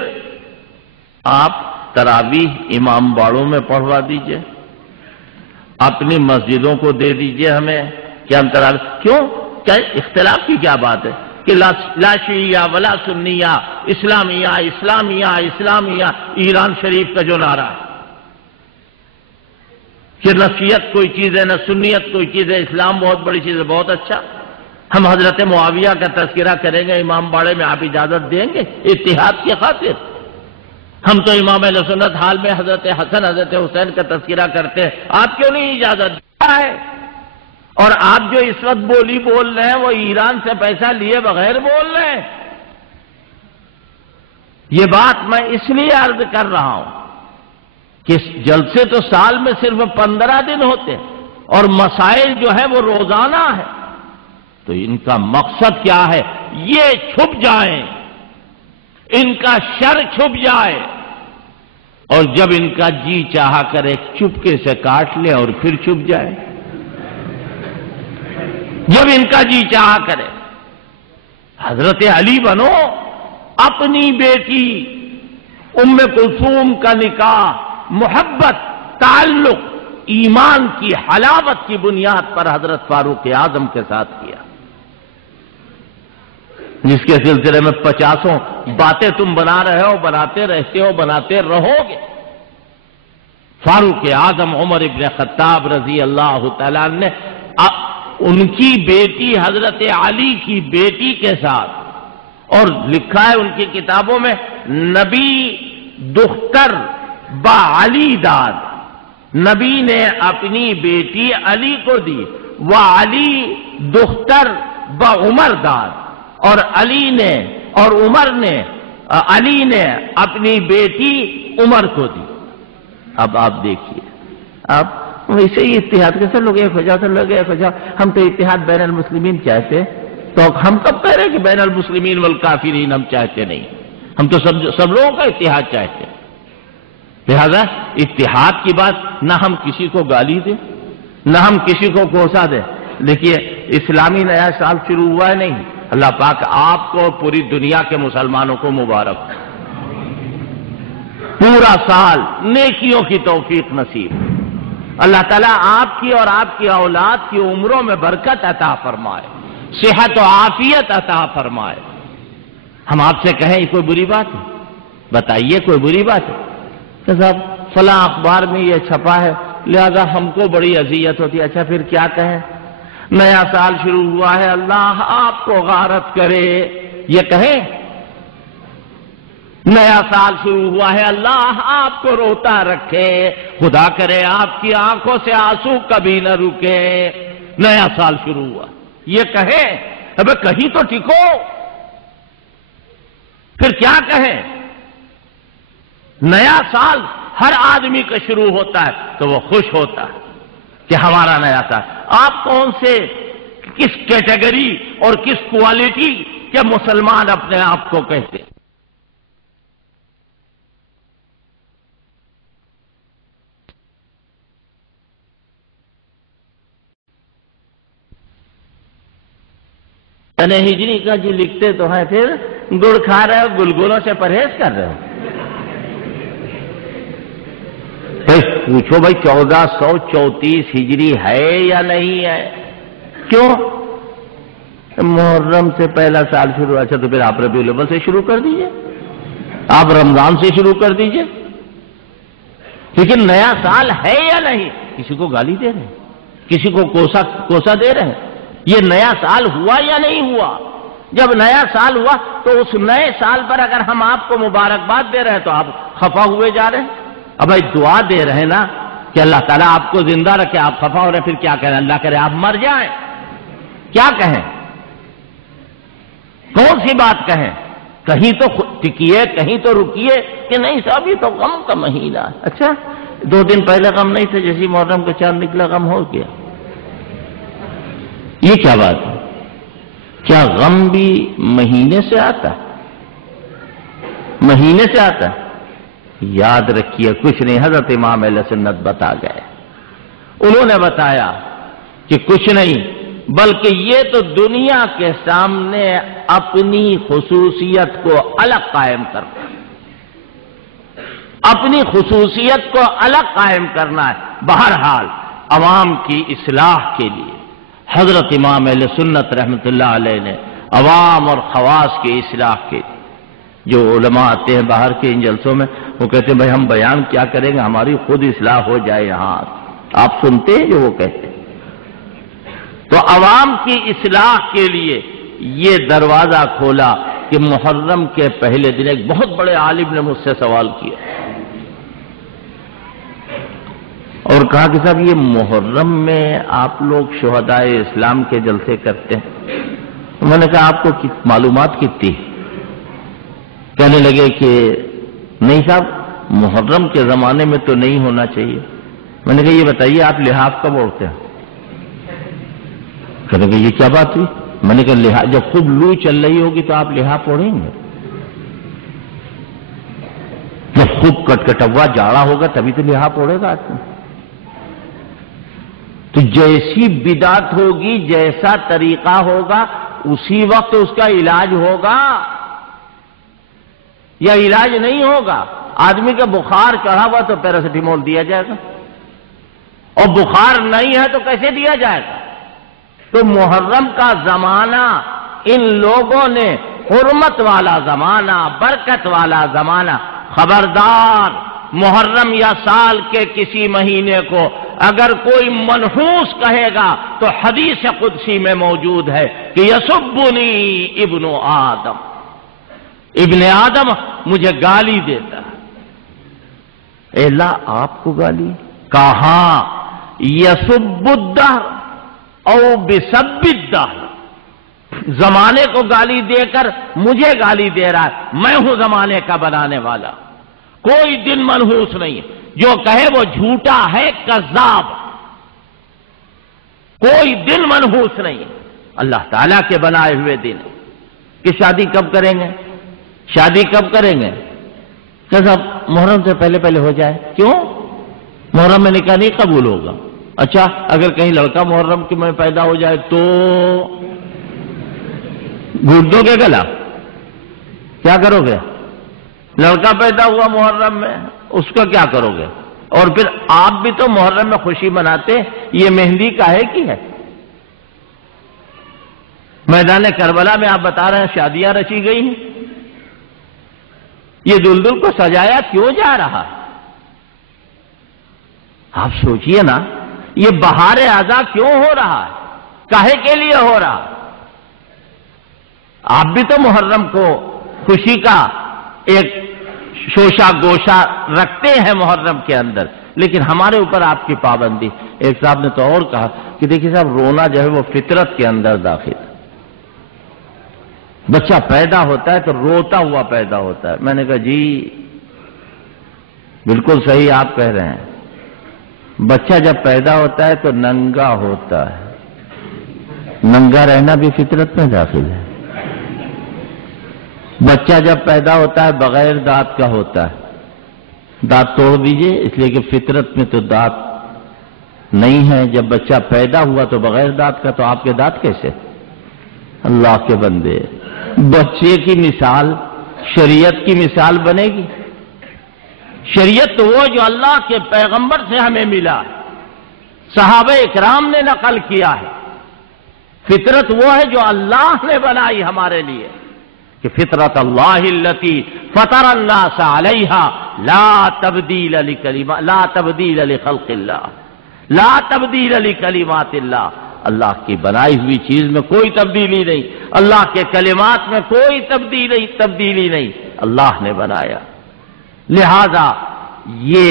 آپ تراویح امام باڑوں میں پڑھوا دیجئے، اپنی مسجدوں کو دے دیجئے ہمیں کہ ہم تراویح. کیوں؟ کیا اختلاف کی کیا بات ہے کہ لا شیعہ ولا سنیہ، اسلامیہ اسلامیہ اسلامیہ. ایران شریف کا جو نعرہ ہے کہ نہ شیعت کوئی چیز ہے نہ سنیت کوئی چیز ہے، اسلام بہت بڑی چیز ہے. بہت اچھا، ہم حضرت معاویہ کا تذکرہ کریں گے امام باڑے میں، آپ اجازت دیں گے اتحاد کی خاطر؟ ہم تو امام اہل سنت حال میں حضرت حسن حضرت حسین کا تذکرہ کرتے ہیں، آپ کیوں نہیں اجازت دیتا ہے؟ اور آپ جو اس وقت بولی بول رہے ہیں وہ ایران سے پیسہ لیے بغیر بول رہے ہیں. یہ بات میں اس لیے عرض کر رہا ہوں کہ جلسے تو سال میں صرف 15 دن ہوتے اور مسائل جو ہے وہ روزانہ ہے. تو ان کا مقصد کیا ہے؟ یہ چھپ جائیں، ان کا شر چھپ جائے، اور جب ان کا جی چاہا کرے چپکے سے کاٹ لے اور پھر چھپ جائے. جب ان کا جی چاہا کرے. حضرت علی بنو، اپنی بیٹی ام کلثوم کا نکاح محبت، تعلق، ایمان کی حلاوت کی بنیاد پر حضرت فاروق اعظم کے ساتھ کیا، جس کے سلسلے میں 50 باتیں تم بنا رہے ہو، بناتے رہتے ہو، بناتے رہو گے. فاروق اعظم عمر ابن خطاب رضی اللہ تعالیٰ نے ان کی بیٹی حضرت علی کی بیٹی کے ساتھ، اور لکھا ہے ان کی کتابوں میں، نبی دختر با علی داد، نبی نے اپنی بیٹی علی کو دی، وہ علی دختر با عمر داد، اور علی نے اور عمر نے علی نے اپنی بیٹی عمر کو دی۔ اب آپ دیکھیے، اب ویسے ہی اتحاد کے ساتھ لوگ ایک ہو جاؤ، تو لوگ ایک ہو جاؤ، ہم تو اتحاد بین المسلمین چاہتے، تو ہم کب کہہ رہے کہ بین المسلمین والکافرین ہم چاہتے نہیں؟ ہم تو سب لوگوں کا اتحاد چاہتے ہیں۔ لہذا اتحاد کی بات نہ ہم کسی کو گالی دیں، نہ ہم کسی کو کوسا دیں۔ دیکھیے اسلامی نیا سال شروع ہوا ہے نہیں، اللہ پاک آپ کو پوری دنیا کے مسلمانوں کو مبارک، پورا سال نیکیوں کی توفیق نصیب، اللہ تعالیٰ آپ کی اور آپ کی اولاد کی عمروں میں برکت عطا فرمائے، صحت و عافیت عطا فرمائے۔ ہم آپ سے کہیں یہ کوئی بری بات ہے؟ بتائیے کوئی بری بات ہے کہ صاحب فلاں اخبار میں یہ چھپا ہے لہذا ہم کو بڑی اذیت ہوتی ہے؟ اچھا پھر کیا کہیں؟ نیا سال شروع ہوا ہے، اللہ آپ کو غارت کرے، یہ کہیں؟ نیا سال شروع ہوا ہے، اللہ آپ کو روتا رکھے، خدا کرے آپ کی آنکھوں سے آنسو کبھی نہ رکے، نیا سال شروع ہوا، یہ کہیں؟ ابے کہیں تو ٹکو، پھر کیا کہیں؟ نیا سال ہر آدمی کا شروع ہوتا ہے تو وہ خوش ہوتا ہے کہ ہمارا نیا سال۔ آپ کون سے کس کیٹیگری اور کس کوالٹی کے مسلمان اپنے آپ کو کہتے ہیں؟ ہجری کا جی لکھتے تو ہیں، پھر گڑ کھا رہے ہو، گلگلوں سے پرہیز کر رہے ہو۔ پوچھو بھائی 1434 ہجری ہے یا نہیں ہے؟ کیوں؟ محرم سے پہلا سال شروع، اچھا تو پھر آپ ربیع الاول سے شروع کر دیجئے، آپ رمضان سے شروع کر دیجئے، لیکن نیا سال ہے یا نہیں؟ کسی کو گالی دے رہے ہیں، کسی کو کوسا دے رہے ہیں؟ یہ نیا سال ہوا یا نہیں ہوا؟ جب نیا سال ہوا تو اس نئے سال پر اگر ہم آپ کو مبارکباد دے رہے ہیں تو آپ خفا ہوئے جا رہے ہیں۔ اب بھائی دعا دے رہے ہیں نا کہ اللہ تعالیٰ آپ کو زندہ رکھے، آپ خفا ہو رہے ہیں، پھر کیا کہیں؟ اللہ کرے آپ مر جائیں، کیا کہیں؟ کون سی بات کہیں؟ کہیں تو ٹکیے، کہیں تو رکیے کہ نہیں صاحب یہ تو غم کا مہینہ ہے۔ اچھا 2 دن پہلے غم نہیں تھے، جیسے محرم کا چاند نکلا غم ہو گیا، یہ کیا بات ہے؟ کیا غم بھی مہینے سے آتا ہے؟ مہینے سے آتا ہے؟ یاد رکھیے کچھ نہیں، حضرت امام اہل سنت بتا گئے، انہوں نے بتایا کہ کچھ نہیں بلکہ یہ تو دنیا کے سامنے اپنی خصوصیت کو الگ قائم کرنا، اپنی خصوصیت کو الگ قائم کرنا ہے۔ بہرحال عوام کی اصلاح کے لیے حضرت امام اہل سنت رحمۃ اللہ علیہ نے عوام اور خواص کی اصلاح کے لیے، جو علماء آتے ہیں باہر کے ان جلسوں میں، وہ کہتے ہیں بھائی ہم بیان کیا کریں گے، ہماری خود اصلاح ہو جائے، یہاں آپ سنتے ہیں جو وہ کہتے ہیں۔ تو عوام کی اصلاح کے لیے یہ دروازہ کھولا کہ محرم کے پہلے دن ایک بہت بڑے عالم نے مجھ سے سوال کیا اور کہا کہ صاحب یہ محرم میں آپ لوگ شہدائے اسلام کے جلسے کرتے ہیں؟ میں نے کہا آپ کو معلومات کتنی؟ کہنے لگے کہ نہیں صاحب محرم کے زمانے میں تو نہیں ہونا چاہیے۔ میں نے کہا یہ بتائیے آپ لحاف کب اوڑھتے ہیں؟ کہنے لگے یہ کیا بات ہوئی؟ میں نے کہا جب خوب لو چل رہی ہوگی تو آپ لحاف اوڑھیں گے، جب خوب کٹکٹوا جاڑا ہوگا تبھی تو لحاف اوڑھے گا آدمی۔ تو جیسی بدعت ہوگی، جیسا طریقہ ہوگا، اسی وقت اس کا علاج ہوگا یا علاج نہیں ہوگا۔ آدمی کا بخار چڑھا ہوا تو پیراسیٹامول دیا جائے گا، اور بخار نہیں ہے تو کیسے دیا جائے گا؟ تو محرم کا زمانہ ان لوگوں نے حرمت والا زمانہ، برکت والا زمانہ، خبردار محرم یا سال کے کسی مہینے کو اگر کوئی منحوس کہے گا تو حدیث قدسی میں موجود ہے کہ یسبنی ابن آدم، ابن آدم مجھے گالی دیتا ہے۔ اے اللہ آپ کو گالی؟ کہاں یسب الدہر او بسب الدہر، زمانے کو گالی دے کر مجھے گالی دے رہا ہے، میں ہوں زمانے کا بنانے والا، کوئی دن منحوس نہیں ہے، جو کہے وہ جھوٹا ہے، کذاب، کوئی دن منحوس نہیں ہے، اللہ تعالیٰ کے بنائے ہوئے دن کہ شادی کب کریں گے، شادی کب کریں گے؟ کہ صاحب محرم سے پہلے پہلے ہو جائے۔ کیوں؟ محرم میں نکاح نہیں قبول ہوگا۔ اچھا اگر کہیں لڑکا محرم کے میں پیدا ہو جائے تو گھوٹ دو گے گلا؟ کیا کرو گے؟ لڑکا پیدا ہوا محرم میں، اس کا کیا کرو گے؟ اور پھر آپ بھی تو محرم میں خوشی مناتے، یہ مہندی کا ہے کہ ہے؟ میدان کربلا میں آپ بتا رہے ہیں شادیاں رچی گئی ہیں، یہ دلدل کو سجایا کیوں جا رہا؟ آپ سوچئے نا، یہ بہار اعضا کیوں ہو رہا ہے؟ کاہے کے لیے ہو رہا؟ آپ بھی تو محرم کو خوشی کا ایک شوشہ گوشہ رکھتے ہیں محرم کے اندر، لیکن ہمارے اوپر آپ کی پابندی۔ ایک صاحب نے تو اور کہا کہ دیکھیے صاحب، رونا جو ہے وہ فطرت کے اندر داخل ہے، بچہ پیدا ہوتا ہے تو روتا ہوا پیدا ہوتا ہے۔ میں نے کہا جی بالکل صحیح آپ کہہ رہے ہیں، بچہ جب پیدا ہوتا ہے تو ننگا ہوتا ہے، ننگا رہنا بھی فطرت میں داخل ہے۔ بچہ جب پیدا ہوتا ہے بغیر دانت کا ہوتا ہے، دانت توڑ دیجئے، اس لیے کہ فطرت میں تو دانت نہیں ہے۔ جب بچہ پیدا ہوا تو بغیر دانت کا، تو آپ کے دانت کیسے؟ اللہ کے بندے، بچے کی مثال شریعت کی مثال بنے گی؟ شریعت تو وہ جو اللہ کے پیغمبر سے ہمیں ملا، صحابہ اکرام نے نقل کیا ہے۔ فطرت وہ ہے جو اللہ نے بنائی ہمارے لیے، کہ فطرت اللہ التی فطر الناس علیہا لا تبدیل لخلق اللہ، لا تبدیل لکلمات اللہ۔ اللہ کی بنائی ہوئی چیز میں کوئی تبدیلی نہیں، اللہ کے کلمات میں کوئی تبدیلی نہیں، اللہ نے بنایا۔ لہذا یہ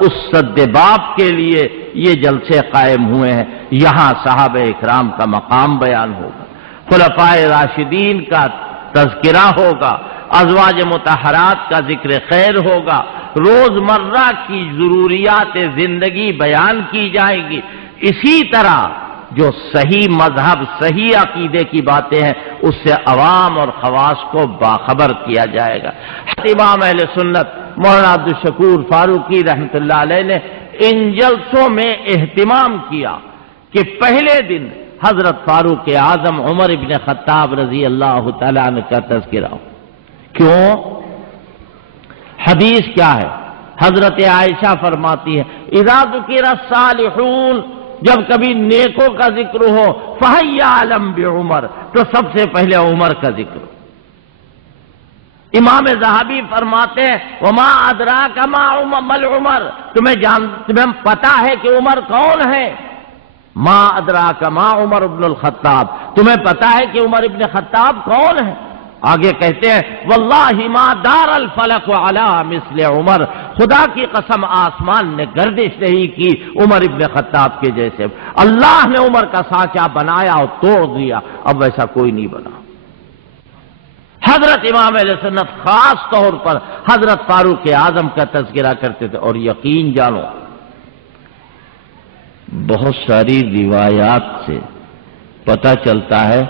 اس سد باب کے لیے یہ جلسے قائم ہوئے ہیں، یہاں صحابہ اکرام کا مقام بیان ہوگا، خلفائے راشدین کا تذکرہ ہوگا، ازواج مطہرات کا ذکر خیر ہوگا، روزمرہ کی ضروریات زندگی بیان کی جائے گی۔ اسی طرح جو صحیح مذہب، صحیح عقیدے کی باتیں ہیں، اس سے عوام اور خواص کو باخبر کیا جائے گا۔ امام اہل سنت مولانا عبدالشکور فاروقی رحمۃ اللہ علیہ نے ان جلسوں میں اہتمام کیا کہ پہلے دن حضرت فاروق اعظم عمر ابن خطاب رضی اللہ تعالیٰ عنہ کا تذکرہ ہو۔ کیوں؟ حدیث کیا ہے؟ حضرت عائشہ فرماتی ہے اذا ذکر الصالحون، جب کبھی نیکوں کا ذکر ہو، فحی عالم بعمر، تو سب سے پہلے عمر کا ذکر ہو۔ امام ذہبی فرماتے ہیں وما ادراک ما عمر، تمہیں پتا ہے کہ عمر کون ہے؟ ما ادراک ما عمر ابن الخطاب، تمہیں پتا ہے کہ عمر ابن خطاب کون ہے؟ آگے کہتے ہیں واللہ ما دار الفلک علی مثل عمر، خدا کی قسم آسمان نے گردش نہیں کی عمر ابن خطاب کے جیسے۔ اللہ نے عمر کا سانچہ بنایا اور توڑ دیا، اب ویسا کوئی نہیں بنا۔ حضرت امام علیہ سنت خاص طور پر حضرت فاروق اعظم کا تذکرہ کرتے تھے، اور یقین جانو بہت ساری روایات سے پتہ چلتا ہے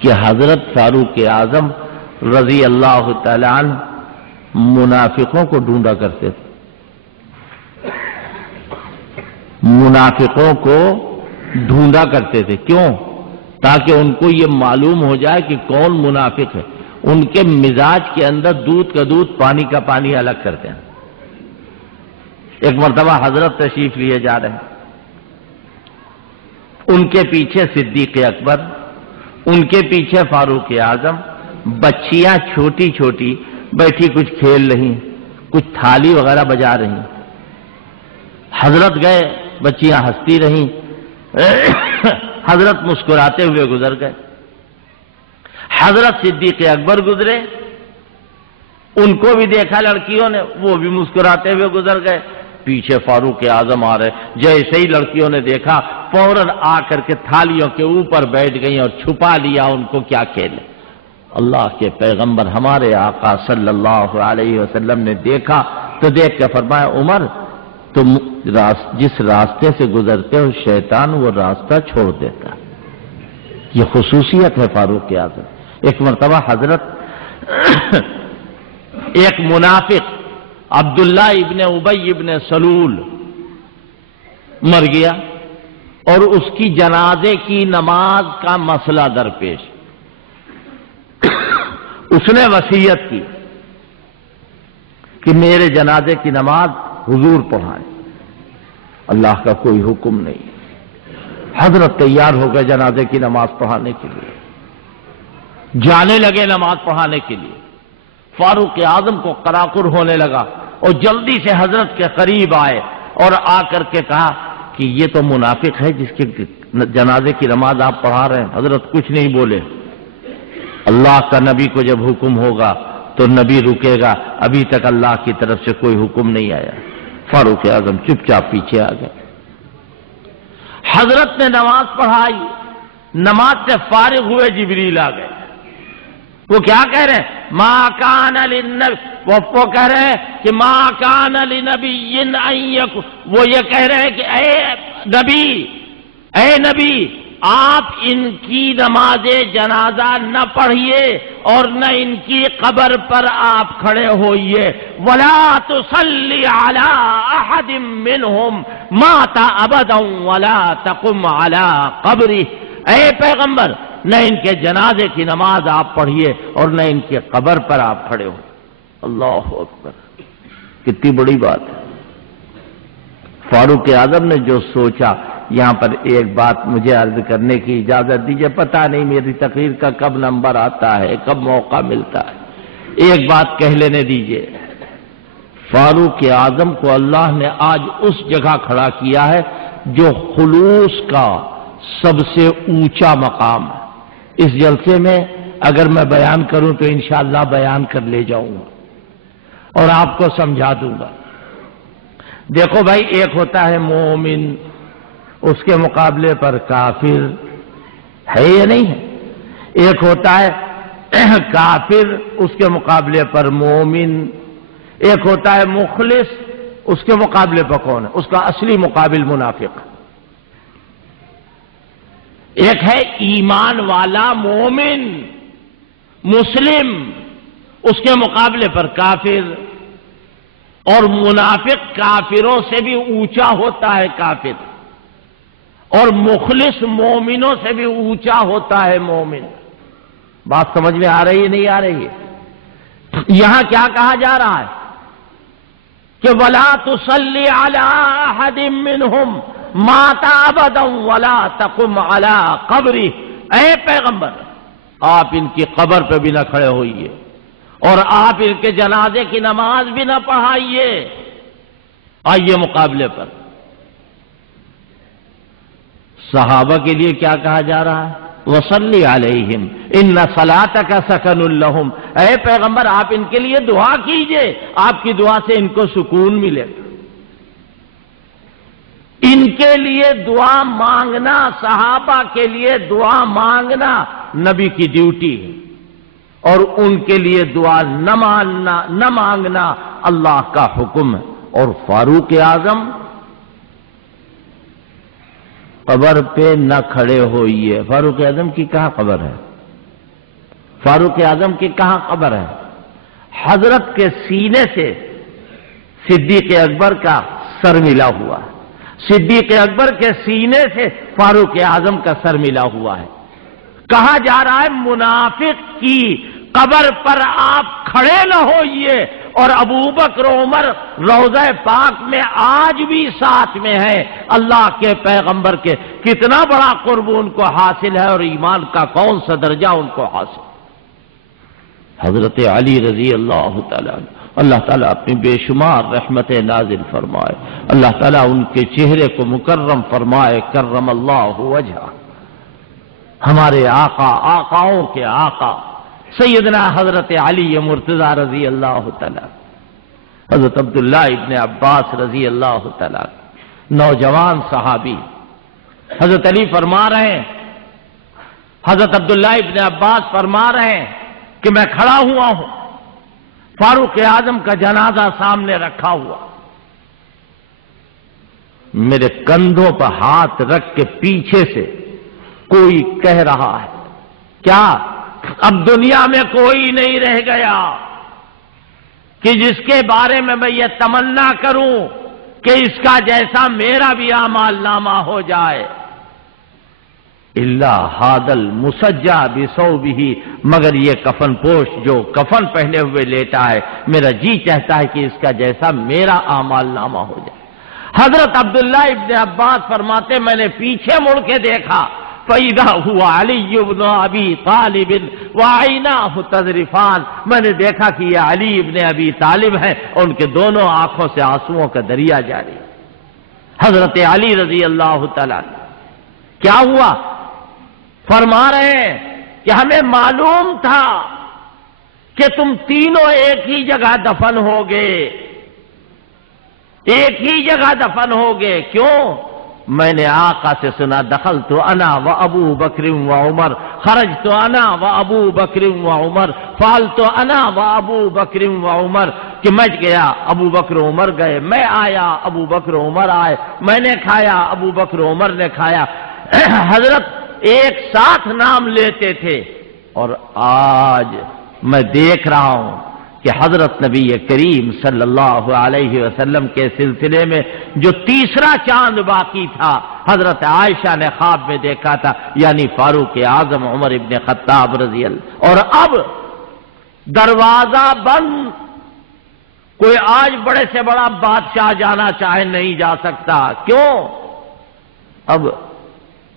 کہ حضرت فاروق اعظم رضی اللہ تعالی عنہ منافقوں کو ڈھونڈا کرتے تھے، منافقوں کو ڈھونڈا کرتے تھے۔ کیوں؟ تاکہ ان کو یہ معلوم ہو جائے کہ کون منافق ہے۔ ان کے مزاج کے اندر دودھ کا دودھ، پانی کا پانی الگ کرتے ہیں۔ ایک مرتبہ حضرت تشریف لیے جا رہے ہیں، ان کے پیچھے صدیق اکبر، ان کے پیچھے فاروق اعظم، بچیاں چھوٹی چھوٹی بیٹھی کچھ کھیل رہی، کچھ تھالی وغیرہ بجا رہی. حضرت گئے، بچیاں ہنستی رہیں، حضرت مسکراتے ہوئے گزر گئے. حضرت صدیق اکبر گزرے، ان کو بھی دیکھا لڑکیوں نے، وہ بھی مسکراتے ہوئے گزر گئے. پیچھے فاروق اعظم آ رہے، جیسے ہی لڑکیوں نے دیکھا فوراً آ کر کے تھالیوں کے اوپر بیٹھ گئیں اور چھپا لیا ان کو کیا کھیلے. اللہ کے پیغمبر ہمارے آقا صلی اللہ علیہ وسلم نے دیکھا تو دیکھ کے فرمایا، عمر تم جس راستے سے گزرتے ہو شیطان وہ راستہ چھوڑ دیتا. یہ خصوصیت ہے فاروق اعظم. ایک مرتبہ حضرت ایک منافق عبداللہ ابن ابی ابن سلول مر گیا اور اس کی جنازے کی نماز کا مسئلہ درپیش. اس نے وصیت کی کہ میرے جنازے کی نماز حضور پڑھائیں. اللہ کا کوئی حکم نہیں. حضرت تیار ہو گئے جنازے کی نماز پڑھانے کے لیے، جانے لگے نماز پڑھانے کے لیے. فاروق اعظم کو قراقر ہونے لگا اور جلدی سے حضرت کے قریب آئے اور آ کر کے کہا کہ یہ تو منافق ہے جس کے جنازے کی نماز آپ پڑھا رہے ہیں. حضرت کچھ نہیں بولے. اللہ کا نبی کو جب حکم ہوگا تو نبی رکے گا، ابھی تک اللہ کی طرف سے کوئی حکم نہیں آیا. فاروق اعظم چپ چاپ پیچھے آ گئے. حضرت نے نماز پڑھائی، نماز سے فارغ ہوئے جبریل آ گئے. وہ کیا کہہ رہے ہیں؟ ما کان للنبی، وہ کہہ رہے ہیں کہ ما کان لنبی ان یکن، وہ یہ کہہ رہے ہیں کہ اے نبی آپ ان کی نماز جنازہ نہ پڑھیے اور نہ ان کی قبر پر آپ کھڑے ہوئیے. ولا تصلی علی احد منہم مات ابدا ولا تقم علی قبرہ. اے پیغمبر نہ ان کے جنازے کی نماز آپ پڑھیے اور نہ ان کے قبر پر آپ کھڑے ہو. اللہ اکبر، کتنی بڑی بات ہے. فاروق اعظم نے جو سوچا. یہاں پر ایک بات مجھے عرض کرنے کی اجازت دیجیے، پتہ نہیں میری تقریر کا کب نمبر آتا ہے، کب موقع ملتا ہے. ایک بات کہہ لینے دیجیے، فاروق اعظم کو اللہ نے آج اس جگہ کھڑا کیا ہے جو خلوص کا سب سے اونچا مقام ہے. اس جلسے میں اگر میں بیان کروں تو انشاءاللہ بیان کر لے جاؤں گا اور آپ کو سمجھا دوں گا. دیکھو بھائی، ایک ہوتا ہے مومن، اس کے مقابلے پر کافر ہے یا نہیں ہے. ایک ہوتا ہے کافر، اس کے مقابلے پر مومن. ایک ہوتا ہے مخلص، اس کے مقابلے پر کون ہے؟ اس کا اصلی مقابل منافق. ایک ہے ایمان والا مومن مسلم، اس کے مقابلے پر کافر. اور منافق کافروں سے بھی اونچا ہوتا ہے کافر، اور مخلص مومنوں سے بھی اونچا ہوتا ہے مومن. بات سمجھ میں آ رہی ہے نہیں آ رہی ہے؟ یہاں کیا کہا جا رہا ہے کہ وَلَا تُصَلِّ عَلَىٰ أَحَدٍ مِّنْهُمْ مَاتَ أَبَدًا وَلَا تَقُمْ عَلَىٰ قَبْرِهِ. اے پیغمبر آپ ان کی قبر پہ بھی نہ کھڑے ہوئیے اور آپ ان کے جنازے کی نماز بھی نہ پڑھائیے. آئیے مقابلے پر صحابہ کے لیے کیا کہا جا رہا ہے؟ وَصَلِّ عَلَيْهِمْ إِنَّ صَلَاتَكَ سَكَنٌ لَهُمْ. اے پیغمبر آپ ان کے لیے دعا کیجئے، آپ کی دعا سے ان کو سکون ملے. ان کے لیے دعا مانگنا، صحابہ کے لیے دعا مانگنا نبی کی ڈیوٹی ہے، اور ان کے لیے دعا نہ مانگنا اللہ کا حکم ہے. اور فاروق اعظم قبر پہ نہ کھڑے ہوئیے. فاروق اعظم کی کہاں قبر ہے؟ فاروق اعظم کی کہاں قبر ہے؟ حضرت کے سینے سے صدیق اکبر کا سر ملا ہوا ہے. صدیق اکبر کے سینے سے فاروق اعظم کا سر ملا ہوا ہے. کہا جا رہا ہے منافق کی قبر پر آپ کھڑے نہ ہوئیے. اور ابوبکر عمر روضہ پاک میں آج بھی ساتھ میں ہیں. اللہ کے پیغمبر کے کتنا بڑا قرب ان کو حاصل ہے اور ایمان کا کون سا درجہ ان کو حاصل. حضرت علی رضی اللہ تعالیٰ عنہ اللہ تعالیٰ اپنی بے شمار رحمت نازل فرمائے، اللہ تعالیٰ ان کے چہرے کو مکرم فرمائے، کرم اللہ وجہہ۔ ہمارے آقا، آقاؤں کے آقا سیدنا حضرت علی مرتضیٰ رضی اللہ تعالیٰ، حضرت عبداللہ ابن عباس رضی اللہ تعالیٰ، نوجوان صحابی، حضرت علی فرما رہے ہیں، حضرت عبداللہ ابن عباس فرما رہے ہیں کہ میں کھڑا ہوا ہوں، فاروق اعظم کا جنازہ سامنے رکھا ہوا، میرے کندھوں پر ہاتھ رکھ کے پیچھے سے کوئی کہہ رہا ہے، کیا اب دنیا میں کوئی نہیں رہ گیا کہ جس کے بارے میں یہ تمنا کروں کہ اس کا جیسا میرا بھی اعمال نامہ ہو جائے؟ الا حادل مسجع بثوبہ، مگر یہ کفن پوش جو کفن پہنے ہوئے لیٹا ہے، میرا جی چاہتا ہے کہ اس کا جیسا میرا اعمال نامہ ہو جائے۔ حضرت عبداللہ ابن عباس فرماتے میں نے پیچھے مڑ کے دیکھا، فَإِذَا هُوَ عَلِيُّ بْنُ أَبِي طَالِبٍ وَعَيْنَاهُ تَذْرِفَانِ، میں نے دیکھا کہ یہ علی ابن ابی طالب ہیں، ان کے دونوں آنکھوں سے آنسوؤں کا دریا جاری۔ حضرت علی رضی اللہ تعالیٰ، کیا ہوا؟ فرما رہے ہیں کہ ہمیں معلوم تھا کہ تم تینوں ایک ہی جگہ دفن ہوگے، ایک ہی جگہ دفن ہوگے۔ کیوں؟ میں نے آقا سے سنا، دخلت انا و ابو بکر و عمر، خرجت انا و ابو بکر و عمر، فعلت انا و ابو بکر و عمر، کہ میں گیا ابو بکر و عمر گئے، میں آیا ابو بکر و عمر آئے، میں نے کھایا ابو بکر و عمر نے کھایا۔ حضرت ایک ساتھ نام لیتے تھے، اور آج میں دیکھ رہا ہوں کہ حضرت نبی کریم صلی اللہ علیہ وسلم کے سلسلے میں جو تیسرا چاند باقی تھا، حضرت عائشہ نے خواب میں دیکھا تھا، یعنی فاروق اعظم عمر ابن خطاب رضی اللہ، اور اب دروازہ بند، کوئی آج بڑے سے بڑا بادشاہ جانا چاہے نہیں جا سکتا۔ کیوں؟ اب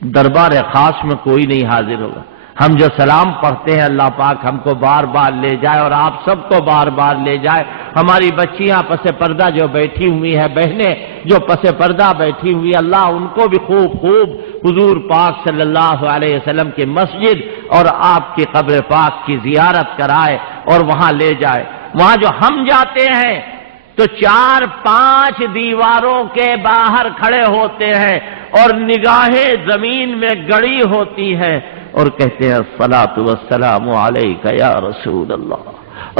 دربار خاص میں کوئی نہیں حاضر ہوگا۔ ہم جو سلام پڑھتے ہیں اللہ پاک ہم کو بار بار لے جائے اور آپ سب کو بار بار لے جائے۔ ہماری بچیاں پس پردہ جو بیٹھی ہوئی ہیں، بہنیں جو پس پردہ بیٹھی ہوئی، اللہ ان کو بھی خوب خوب حضور پاک صلی اللہ علیہ وسلم کی مسجد اور آپ کی قبر پاک کی زیارت کرائے اور وہاں لے جائے۔ وہاں جو ہم جاتے ہیں تو 4-5 دیواروں کے باہر کھڑے ہوتے ہیں اور نگاہیں زمین میں گڑی ہوتی ہیں اور کہتے ہیں الصلاۃ والسلام علیک یا رسول اللہ،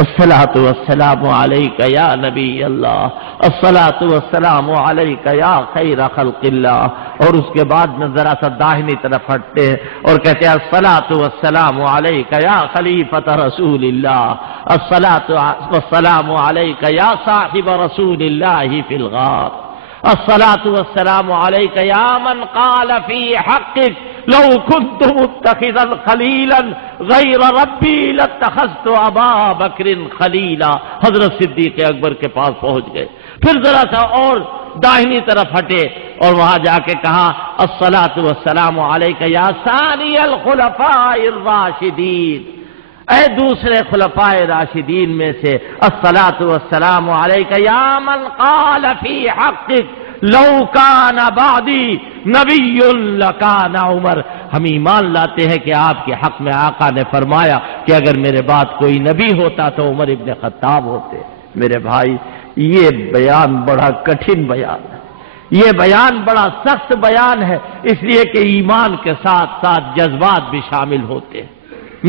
الصلاۃ والسلام علیک یا نبی اللہ، الصلاۃ والسلام علیک یا خیر خلق اللہ، اور اس کے بعد میں ذرا سا داہنی طرف ہٹتے ہیں اور کہتے ہیں الصلاۃ والسلام علیک یا خلیفۃ رسول اللہ، الصلاۃ والسلام علیک یا صاحب رسول اللہ فی الغار، الصلاۃ والسلام علیک یا من قال فی حقک لو كنت متخذا خلیلا غیر ربی لاتخذت ابا بکر خلیلا۔ حضرت صدیق اکبر کے پاس پہنچ گئے، پھر ذرا سا اور داہنی طرف ہٹے اور وہاں جا کے کہا الصلاۃ والسلام علیک یا ثانی الخلفاء الراشدین، اے دوسرے خلفاء راشدین میں سے، الصلاۃ والسلام علیک یا من قال فی حقک لو کان بعدی نبی لکان عمر۔ ہم ایمان لاتے ہیں کہ آپ کے حق میں آقا نے فرمایا کہ اگر میرے بعد کوئی نبی ہوتا تو عمر ابن خطاب ہوتے۔ میرے بھائی، یہ بیان بڑا کٹھن بیان ہے، یہ بیان بڑا سخت بیان ہے، اس لیے کہ ایمان کے ساتھ ساتھ جذبات بھی شامل ہوتے ہیں۔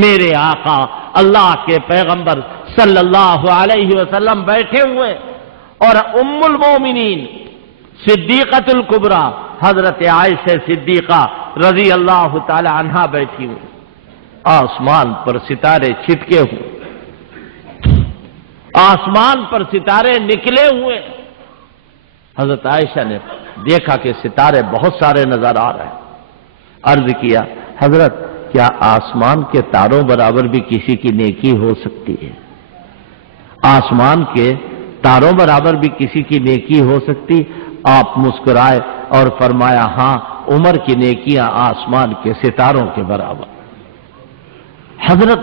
میرے آقا اللہ کے پیغمبر صلی اللہ علیہ وسلم بیٹھے ہوئے اور ام المومنین صدیقۃ الکبریٰ حضرت عائشہ صدیقہ رضی اللہ تعالی عنہا بیٹھی ہوئی، آسمان پر ستارے چھٹکے ہوئے، آسمان پر ستارے نکلے ہوئے۔ حضرت عائشہ نے دیکھا کہ ستارے بہت سارے نظر آ رہے ہیں، عرض کیا حضرت کیا آسمان کے تاروں برابر بھی کسی کی نیکی ہو سکتی ہے؟ آسمان کے تاروں برابر بھی کسی کی نیکی ہو سکتی؟ آپ مسکرائے اور فرمایا ہاں، عمر کی نیکیاں آسمان کے ستاروں کے برابر۔ حضرت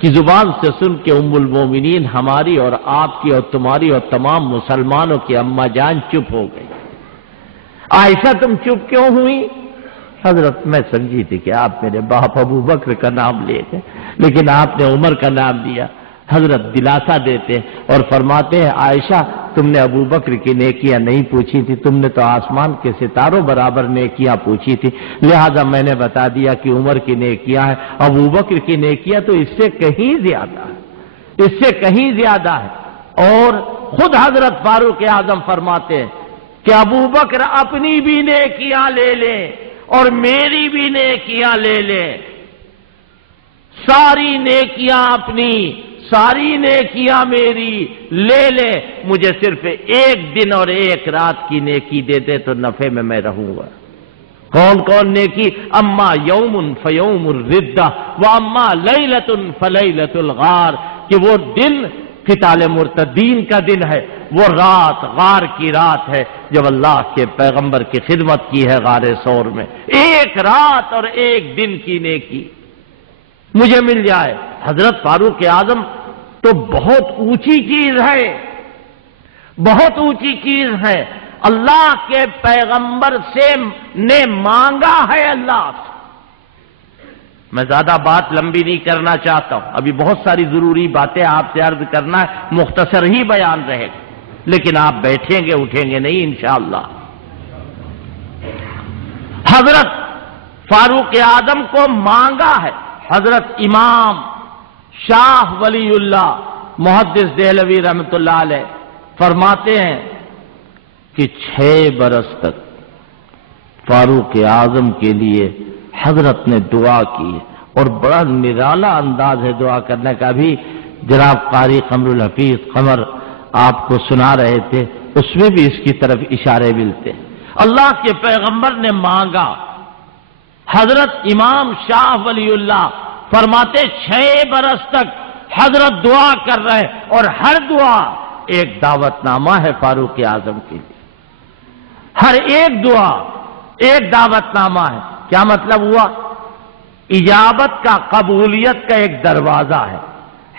کی زبان سے سن کے ام المومنین ہماری اور آپ کی اور تمہاری اور تمام مسلمانوں کی اماں جان چپ ہو گئی۔ عائشہ تم چپ کیوں ہوئی؟ حضرت میں سمجھی تھی کہ آپ میرے باپ ابو بکر کا نام لے گئے، لیکن آپ نے عمر کا نام لیا۔ حضرت دلاسا دیتے اور فرماتے ہیں عائشہ تم نے ابو بکر کی نیکیاں نہیں پوچھی تھی، تم نے تو آسمان کے ستاروں برابر نیکیاں پوچھی تھی، لہذا میں نے بتا دیا کہ عمر کی نیکیاں ہیں، ابو بکر کی نیکیاں تو اس سے کہیں زیادہ ہے، اس سے کہیں زیادہ ہے۔ اور خود حضرت فاروق اعظم فرماتے ہیں کہ ابو بکر اپنی بھی نیکیاں لے لیں اور میری بھی نیکیاں لے لیں، ساری نیکیاں اپنی ساری نیکیاں میری لے لے، مجھے صرف ایک دن اور ایک رات کی نیکی دے دے تو نفع میں رہوں گا۔ کون کون نیکی؟ اما یوم فیوم الردہ و اما لیلۃ فلیلۃ الغار، کہ وہ دن قتال مرتدین کا دن ہے، وہ رات غار کی رات ہے جب اللہ کے پیغمبر کی خدمت کی ہے غار ثور میں، ایک رات اور ایک دن کی نیکی مجھے مل جائے۔ حضرت فاروق اعظم تو بہت اونچی چیز ہے، بہت اونچی چیز ہے، اللہ کے پیغمبر سے نے مانگا ہے اللہ سے۔ میں زیادہ بات لمبی نہیں کرنا چاہتا ہوں، ابھی بہت ساری ضروری باتیں آپ سے عرض کرنا ہے، مختصر ہی بیان رہے گا، لیکن آپ بیٹھیں گے اٹھیں گے نہیں انشاءاللہ۔ حضرت فاروق اعظم کو مانگا ہے۔ حضرت امام شاہ ولی اللہ محدث دہلوی رحمۃ اللہ علیہ فرماتے ہیں کہ 6 برس تک فاروق اعظم کے لیے حضرت نے دعا کی، اور بڑا نرالا انداز ہے دعا کرنے کا۔ بھی جناب قاری قمر الحفیظ قمر آپ کو سنا رہے تھے، اس میں بھی اس کی طرف اشارے ملتے۔ اللہ کے پیغمبر نے مانگا، حضرت امام شاہ ولی اللہ فرماتے 6 برس تک حضرت دعا کر رہے، اور ہر دعا ایک دعوت نامہ ہے فاروق اعظم کے لیے، ہر ایک دعا ایک دعوت نامہ ہے۔ کیا مطلب ہوا؟ اجابت کا، قبولیت کا ایک دروازہ ہے۔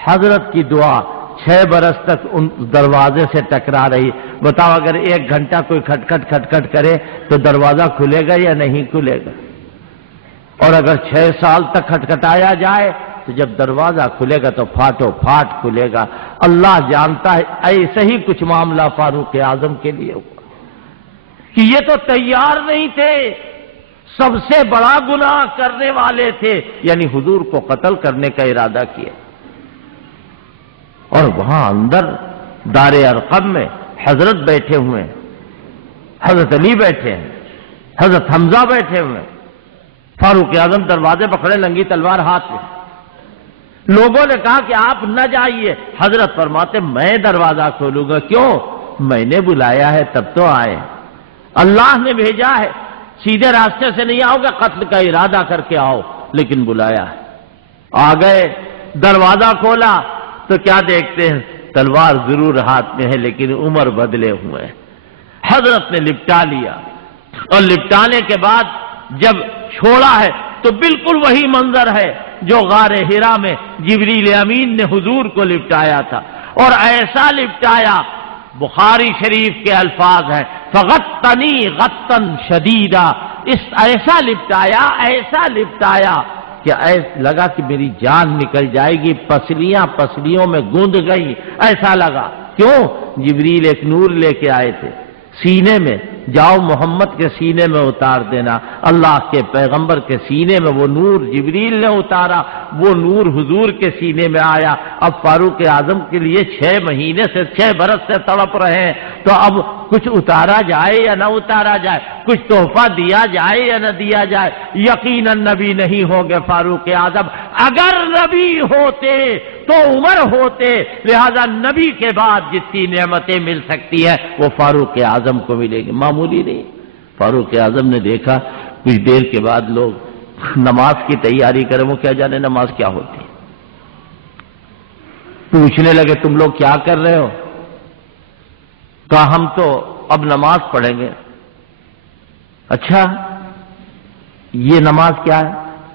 حضرت کی دعا 6 برس تک ان دروازے سے ٹکرا رہی۔ بتاؤ اگر 1 گھنٹہ کوئی کھٹکھٹ کرے تو دروازہ کھلے گا یا نہیں کھلے گا؟ اور اگر 6 سال تک کھٹکھٹایا جائے تو جب دروازہ کھلے گا تو پھاٹو پھاٹ کھلے گا۔ اللہ جانتا ہے ایسے ہی کچھ معاملہ فاروق اعظم کے لیے ہوا کہ یہ تو تیار نہیں تھے، سب سے بڑا گناہ کرنے والے تھے، یعنی حضور کو قتل کرنے کا ارادہ کیا۔ اور وہاں اندر دار ارقم میں حضرت بیٹھے ہوئے ہیں، حضرت علی بیٹھے ہیں، حضرت حمزہ بیٹھے ہوئے ہیں، فاروق اعظم دروازے پکڑے ننگی تلوار ہاتھ میں۔ لوگوں نے کہا کہ آپ نہ جائیے، حضرت فرماتے میں دروازہ کھولوں گا۔ کیوں؟ میں نے بلایا ہے تب تو آئے، اللہ نے بھیجا ہے، سیدھے راستے سے نہیں آؤ گے، قتل کا ارادہ کر کے آؤ، لیکن بلایا ہے۔ آ گئے، دروازہ کھولا تو کیا دیکھتے ہیں؟ تلوار ضرور ہاتھ میں ہے لیکن عمر بدلے ہوئے ہیں۔ حضرت نے لپٹا لیا، اور لپٹانے کے بعد جب چھوڑا ہے تو بالکل وہی منظر ہے جو غار حرا میں جبریل امین نے حضور کو لپٹایا تھا، اور ایسا لپٹایا، بخاری شریف کے الفاظ ہیں فغطنی غطا شدیدا، اس ایسا لپٹایا کہ لگا کہ میری جان نکل جائے گی، پسلیوں میں گوندھ گئی، ایسا لگا۔ کیوں؟ جبریل ایک نور لے کے آئے تھے سینے میں، جاؤ محمد کے سینے میں اتار دینا۔ اللہ کے پیغمبر کے سینے میں وہ نور جبریل نے اتارا، وہ نور حضور کے سینے میں آیا۔ اب فاروق اعظم کے لیے 6 مہینے سے 6 برس سے تڑپ رہے ہیں، تو اب کچھ اتارا جائے یا نہ اتارا جائے، کچھ تحفہ دیا جائے یا نہ دیا جائے۔ یقیناً نبی نہیں ہوں گے فاروق اعظم، اگر نبی ہوتے تو عمر ہوتے، لہذا نبی کے بعد جتنی نعمتیں مل سکتی ہیں وہ فاروق اعظم کو ملے گی، معمولی نہیں۔ فاروق اعظم نے دیکھا کچھ دیر کے بعد لوگ نماز کی تیاری کریں، وہ کیا جانے نماز کیا ہوتی ہے، پوچھنے لگے تم لوگ کیا کر رہے ہو؟ کہا ہم تو اب نماز پڑھیں گے۔ اچھا یہ نماز کیا ہے؟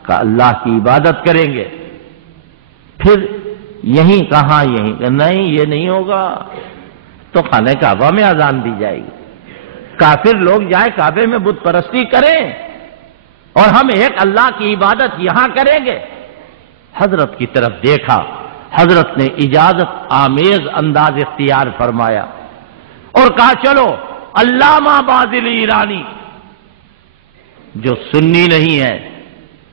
کہا اللہ کی عبادت کریں گے۔ پھر یہیں کہاں یہیں کہ نہیں یہ نہیں ہوگا تو خانہ کعبہ میں اذان دی جائے گی، کافر لوگ جائیں کعبے میں بت پرستی کریں اور ہم ایک اللہ کی عبادت یہاں کریں گے۔ حضرت کی طرف دیکھا، حضرت نے اجازت آمیز انداز اختیار فرمایا اور کہا چلو علامہ بازل ایرانی جو سنی نہیں ہے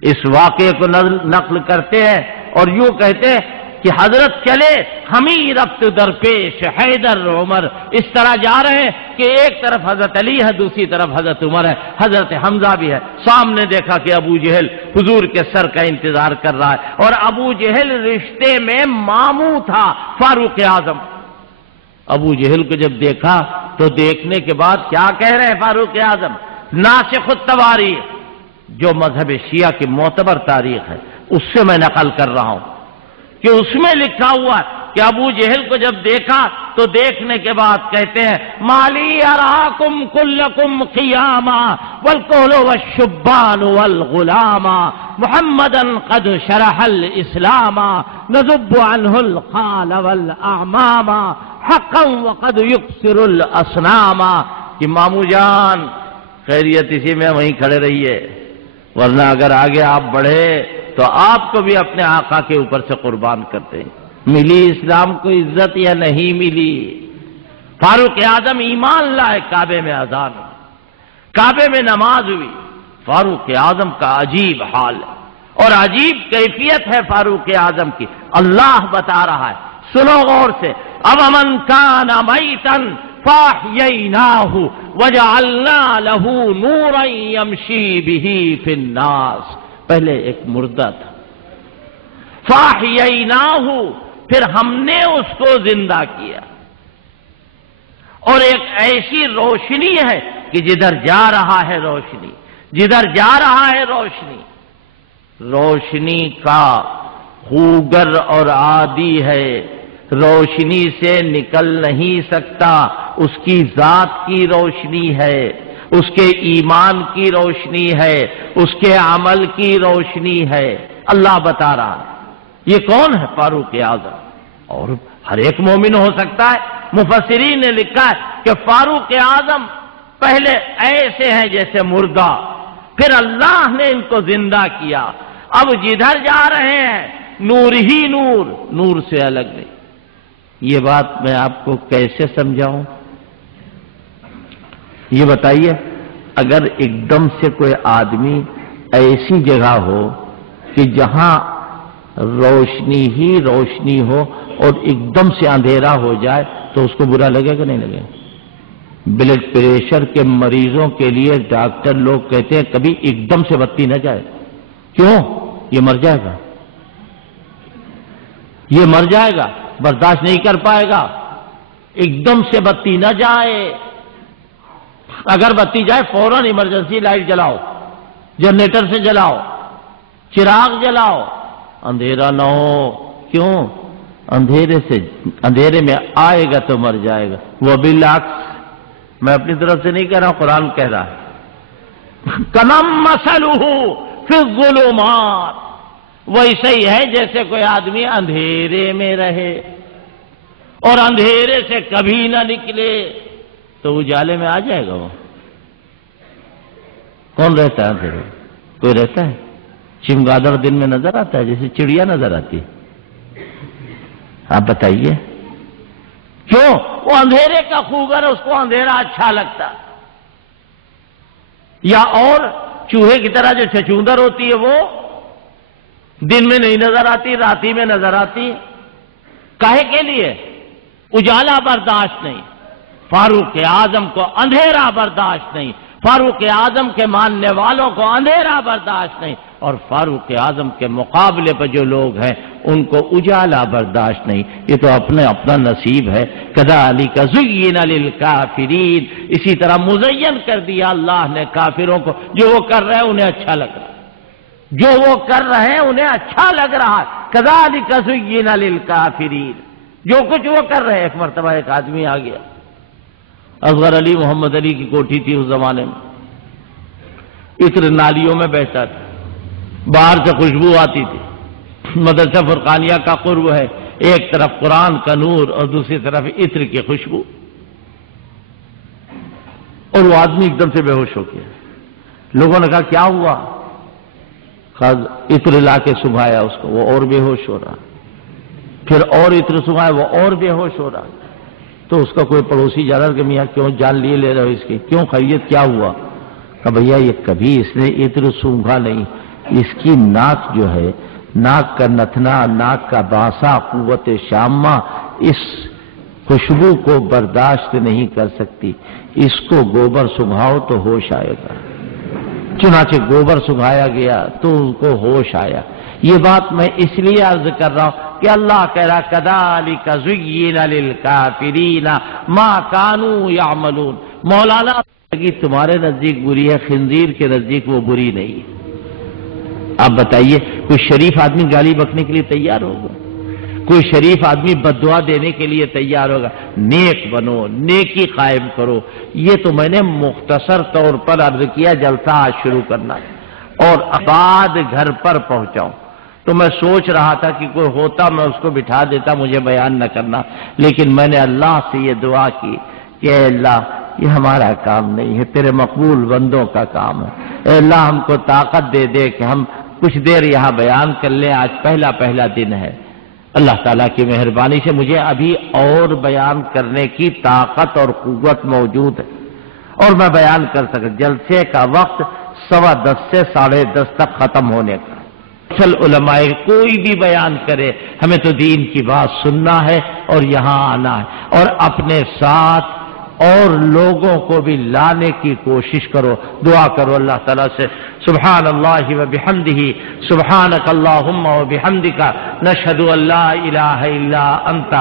اس واقعے کو نقل کرتے ہیں اور یوں کہتے ہیں کہ حضرت چلے ہم ہی رفت درپیش حیدر عمر، اس طرح جا رہے ہیں کہ ایک طرف حضرت علی ہے دوسری طرف حضرت عمر ہے، حضرت حمزہ بھی ہے۔ سامنے دیکھا کہ ابو جہل حضور کے سر کا انتظار کر رہا ہے اور ابو جہل رشتے میں ماموں تھا فاروق اعظم۔ ابو جہل کو جب دیکھا تو دیکھنے کے بعد کیا کہہ رہے ہیں فاروق اعظم؟ ناسخ التواریخ جو مذہب شیعہ کی معتبر تاریخ ہے اس سے میں نقل کر رہا ہوں کہ اس میں لکھا ہوا کہ ابو جہل کو جب دیکھا تو دیکھنے کے بعد کہتے ہیں مالی اراکم کلکم قیاما والکہل والشبان والغلاما محمدا قد شرح الاسلاما نذب عنہ الخال والاعماما حقا وقد یکسر الاصناما۔ کہ مامو جان خیریت اسی میں وہیں کھڑے رہیے، ورنہ اگر آگے آپ بڑھے تو آپ کو بھی اپنے آقا کے اوپر سے قربان کرتے ہیں۔ ملی اسلام کو عزت یا نہیں ملی؟ فاروق اعظم ایمان لائے، کعبے میں اذان ہوئی، کعبے میں نماز ہوئی۔ فاروق اعظم کا عجیب حال ہے اور عجیب کیفیت ہے فاروق اعظم کی، اللہ بتا رہا ہے، سنو غور سے۔ اب من کان میتا فاحییناہ وجعلنا لہ نورا یمشی بہ فی الناس۔ پہلے ایک مردہ تھا، فاحییناہ، پھر ہم نے اس کو زندہ کیا اور ایک ایسی روشنی ہے کہ جدھر جا رہا ہے روشنی، جدھر جا رہا ہے روشنی، روشنی کا خوگر اور عادی ہے، روشنی سے نکل نہیں سکتا، اس کی ذات کی روشنی ہے، اس کے ایمان کی روشنی ہے، اس کے عمل کی روشنی ہے۔ اللہ بتا رہا ہے یہ کون ہے؟ فاروق اعظم۔ اور ہر ایک مومن ہو سکتا ہے۔ مفسرین نے لکھا ہے کہ فاروق اعظم پہلے ایسے ہیں جیسے مردہ، پھر اللہ نے ان کو زندہ کیا، اب جدھر جا رہے ہیں نور ہی نور، نور سے الگ نہیں۔ یہ بات میں آپ کو کیسے سمجھاؤں؟ یہ بتائیے، اگر ایک دم سے کوئی آدمی ایسی جگہ ہو کہ جہاں روشنی ہی روشنی ہو اور ایک دم سے اندھیرا ہو جائے تو اس کو برا لگے گا نہیں لگے؟ بلڈ پریشر کے مریضوں کے لیے ڈاکٹر لوگ کہتے ہیں کبھی ایک دم سے بتی نہ جائے، کیوں؟ یہ مر جائے گا، یہ مر جائے گا، برداشت نہیں کر پائے گا، ایک دم سے بتی نہ جائے۔ اگر بتی جائے فوراً ایمرجنسی لائٹ جلاؤ، جنریٹر سے جلاؤ، چراغ جلاؤ، اندھیرا نہ ہو۔ کیوں؟ اندھیرے میں آئے گا تو مر جائے گا۔ وہ بالعکس، میں اپنی طرف سے نہیں کہہ رہا، قرآن کہہ رہا ہے، کمم مثلہ فی الظلمات، ویسے ہی ہے جیسے کوئی آدمی اندھیرے میں رہے اور اندھیرے سے کبھی نہ نکلے تو اجالے میں آ جائے گا۔ وہ کون رہتا ہے اندھیرے؟ کوئی رہتا ہے؟ چمگادڑ دن میں نظر آتا ہے جیسے چڑیا نظر آتی ہے؟ آپ بتائیے کیوں؟ وہ اندھیرے کا خوگر، اس کو اندھیرا اچھا لگتا، یا اور چوہے کی طرح جو چچوندر ہوتی ہے وہ دن میں نہیں نظر آتی، راتی میں نظر آتی۔ کاہے کے لیے؟ اجالا برداشت نہیں۔ فاروق اعظم کو اندھیرا برداشت نہیں، فاروق اعظم کے ماننے والوں کو اندھیرا برداشت نہیں، اور فاروق اعظم کے مقابلے پر جو لوگ ہیں ان کو اجالا برداشت نہیں۔ یہ تو اپنا نصیب ہے۔ کذالک زین للکافرین، اسی طرح مزین کر دیا اللہ نے کافروں کو، جو وہ کر رہے ہیں انہیں اچھا لگ رہا ہے، جو وہ کر رہے ہیں انہیں اچھا لگ رہا ہے۔ کذالک زین للکافرین، جو کچھ وہ کر رہے ہیں۔ ایک مرتبہ ایک آدمی آ گیا، اصغر علی محمد علی کی کوٹھی تھی اس زمانے میں، عطر نالیوں میں بہتا تھا، باہر سے خوشبو آتی تھی، مدرسہ فرقانیہ کا قرب ہے، ایک طرف قرآن کا نور اور دوسری طرف عطر کی خوشبو، اور وہ آدمی ایک دم سے بے ہوش ہو گیا۔ لوگوں نے کہا کیا ہوا؟ عطر لا کے سنگھایا اس کو، وہ اور بے ہوش ہو رہا، پھر اور عطر سنگھایا، وہ اور بے ہوش ہو رہا۔ تو اس کا کوئی پڑوسی جا رہا کہ میاں کیوں جان لیے لے رہے ہو اس کی، کیوں خیریت کیا ہوا؟ کہ بھیا یہ کبھی اس نے عطر سونگھا نہیں، اس کی ناک جو ہے، ناک کا نتنا، ناک کا بانسا، قوت شامہ اس خوشبو کو برداشت نہیں کر سکتی، اس کو گوبر سنگھاؤ تو ہوش آئے گا۔ چنانچہ گوبر سنگھایا گیا تو ان کو ہوش آیا۔ یہ بات میں اس لیے عرض کر رہا ہوں کہ اللہ کہہ رہا کذالک زین للکافرین ما کانوا یعملون۔ مولانا تمہارے نزدیک بری ہے، خنزیر کے نزدیک وہ بری نہیں ہے۔ آپ بتائیے کوئی شریف آدمی گالی بکنے کے لیے تیار ہوگا؟ کوئی شریف آدمی بددعا دینے کے لیے تیار ہوگا؟ نیک بنو، نیکی قائم کرو۔ یہ تو میں نے مختصر طور پر عرض کیا، جلسہ آج شروع کرنا ہے اور بعد گھر پر پہنچاؤں تو میں سوچ رہا تھا کہ کوئی ہوتا میں اس کو بٹھا دیتا، مجھے بیان نہ کرنا، لیکن میں نے اللہ سے یہ دعا کی کہ اے اللہ یہ ہمارا کام نہیں ہے، تیرے مقبول بندوں کا کام ہے۔ اے اللہ ہم کو طاقت دے دے کہ ہم کچھ دیر یہاں بیان کر لیں، آج پہلا دن ہے۔ اللہ تعالیٰ کی مہربانی سے مجھے ابھی اور بیان کرنے کی طاقت اور قوت موجود ہے اور میں بیان کر سکتا۔ جلسے کا وقت 10:15 سے 10:30 تک ختم ہونے کا۔ اصل علماء کوئی بھی بیان کرے، ہمیں تو دین کی بات سننا ہے اور یہاں آنا ہے، اور اپنے ساتھ اور لوگوں کو بھی لانے کی کوشش کرو، دعا کرو اللہ تعالیٰ سے۔ سبحان اللہ وبحمدہ، سبحانک اللہم وبحمدک، نشہد ان لا الہ الا انت،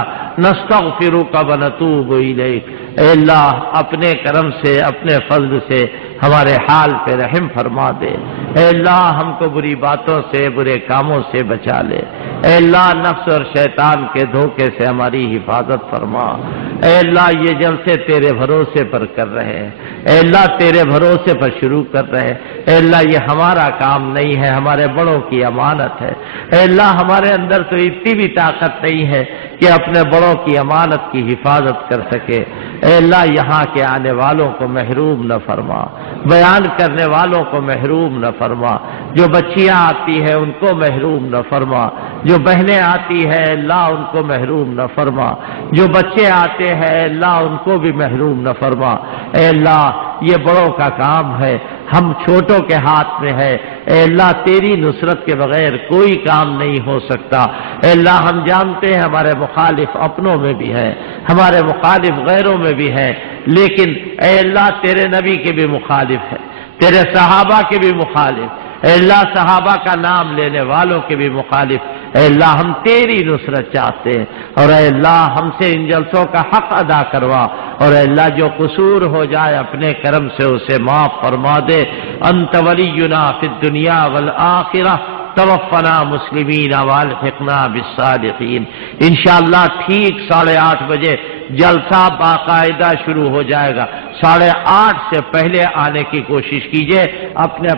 نستغفرک ونتوب الیک۔ اے اللہ اپنے کرم سے، اپنے فضل سے ہمارے حال پہ رحم فرما دے۔ اے اللہ ہم کو بری باتوں سے، برے کاموں سے بچا لے۔ اے اللہ نفس اور شیطان کے دھوکے سے ہماری حفاظت فرما۔ اے اللہ یہ جلسے تیرے بھروسے پر کر رہے ہیں، اے اللہ تیرے بھروسے پر شروع کر رہے ہیں۔ اے اللہ یہ ہمارا کام نہیں ہے، ہمارے بڑوں کی امانت ہے۔ اے اللہ ہمارے اندر تو اتنی بھی طاقت نہیں ہے کہ اپنے بڑوں کی امانت کی حفاظت کر سکے۔ اے اللہ یہاں کے آنے والوں کو محروم نہ فرما، بیان کرنے والوں کو محروم نہ فرما، جو بچیاں آتی ہیں ان کو محروم نہ فرما، جو بہنیں آتی ہیں اللہ ان کو محروم نہ فرما، جو بچے آتے ہیں اللہ ان کو بھی محروم نہ فرما۔ اے اللہ یہ بڑوں کا کام ہے، ہم چھوٹوں کے ہاتھ میں ہے۔ اے اللہ تیری نصرت کے بغیر کوئی کام نہیں ہو سکتا۔ اے اللہ ہم جانتے ہیں ہمارے مخالف اپنوں میں بھی ہیں، ہمارے مخالف غیروں میں بھی ہیں، لیکن اے اللہ تیرے نبی کے بھی مخالف ہے، تیرے صحابہ کے بھی مخالف، اے اللہ صحابہ کا نام لینے والوں کے بھی مخالف۔ اے اللہ ہم تیری نصرت چاہتے ہیں، اور اے اللہ ہم سے ان جلسوں کا حق ادا کروا، اور اے اللہ جو قصور ہو جائے اپنے کرم سے اسے معاف فرما دے۔ انت ولینا فی الدنیا والآخرہ، توفنا مسلمین والحقنا بالصالحین۔ انشاءاللہ ٹھیک 8:30 بجے جلسہ باقاعدہ شروع ہو جائے گا۔ 8:30 سے پہلے آنے کی کوشش کیجئے۔ اپنے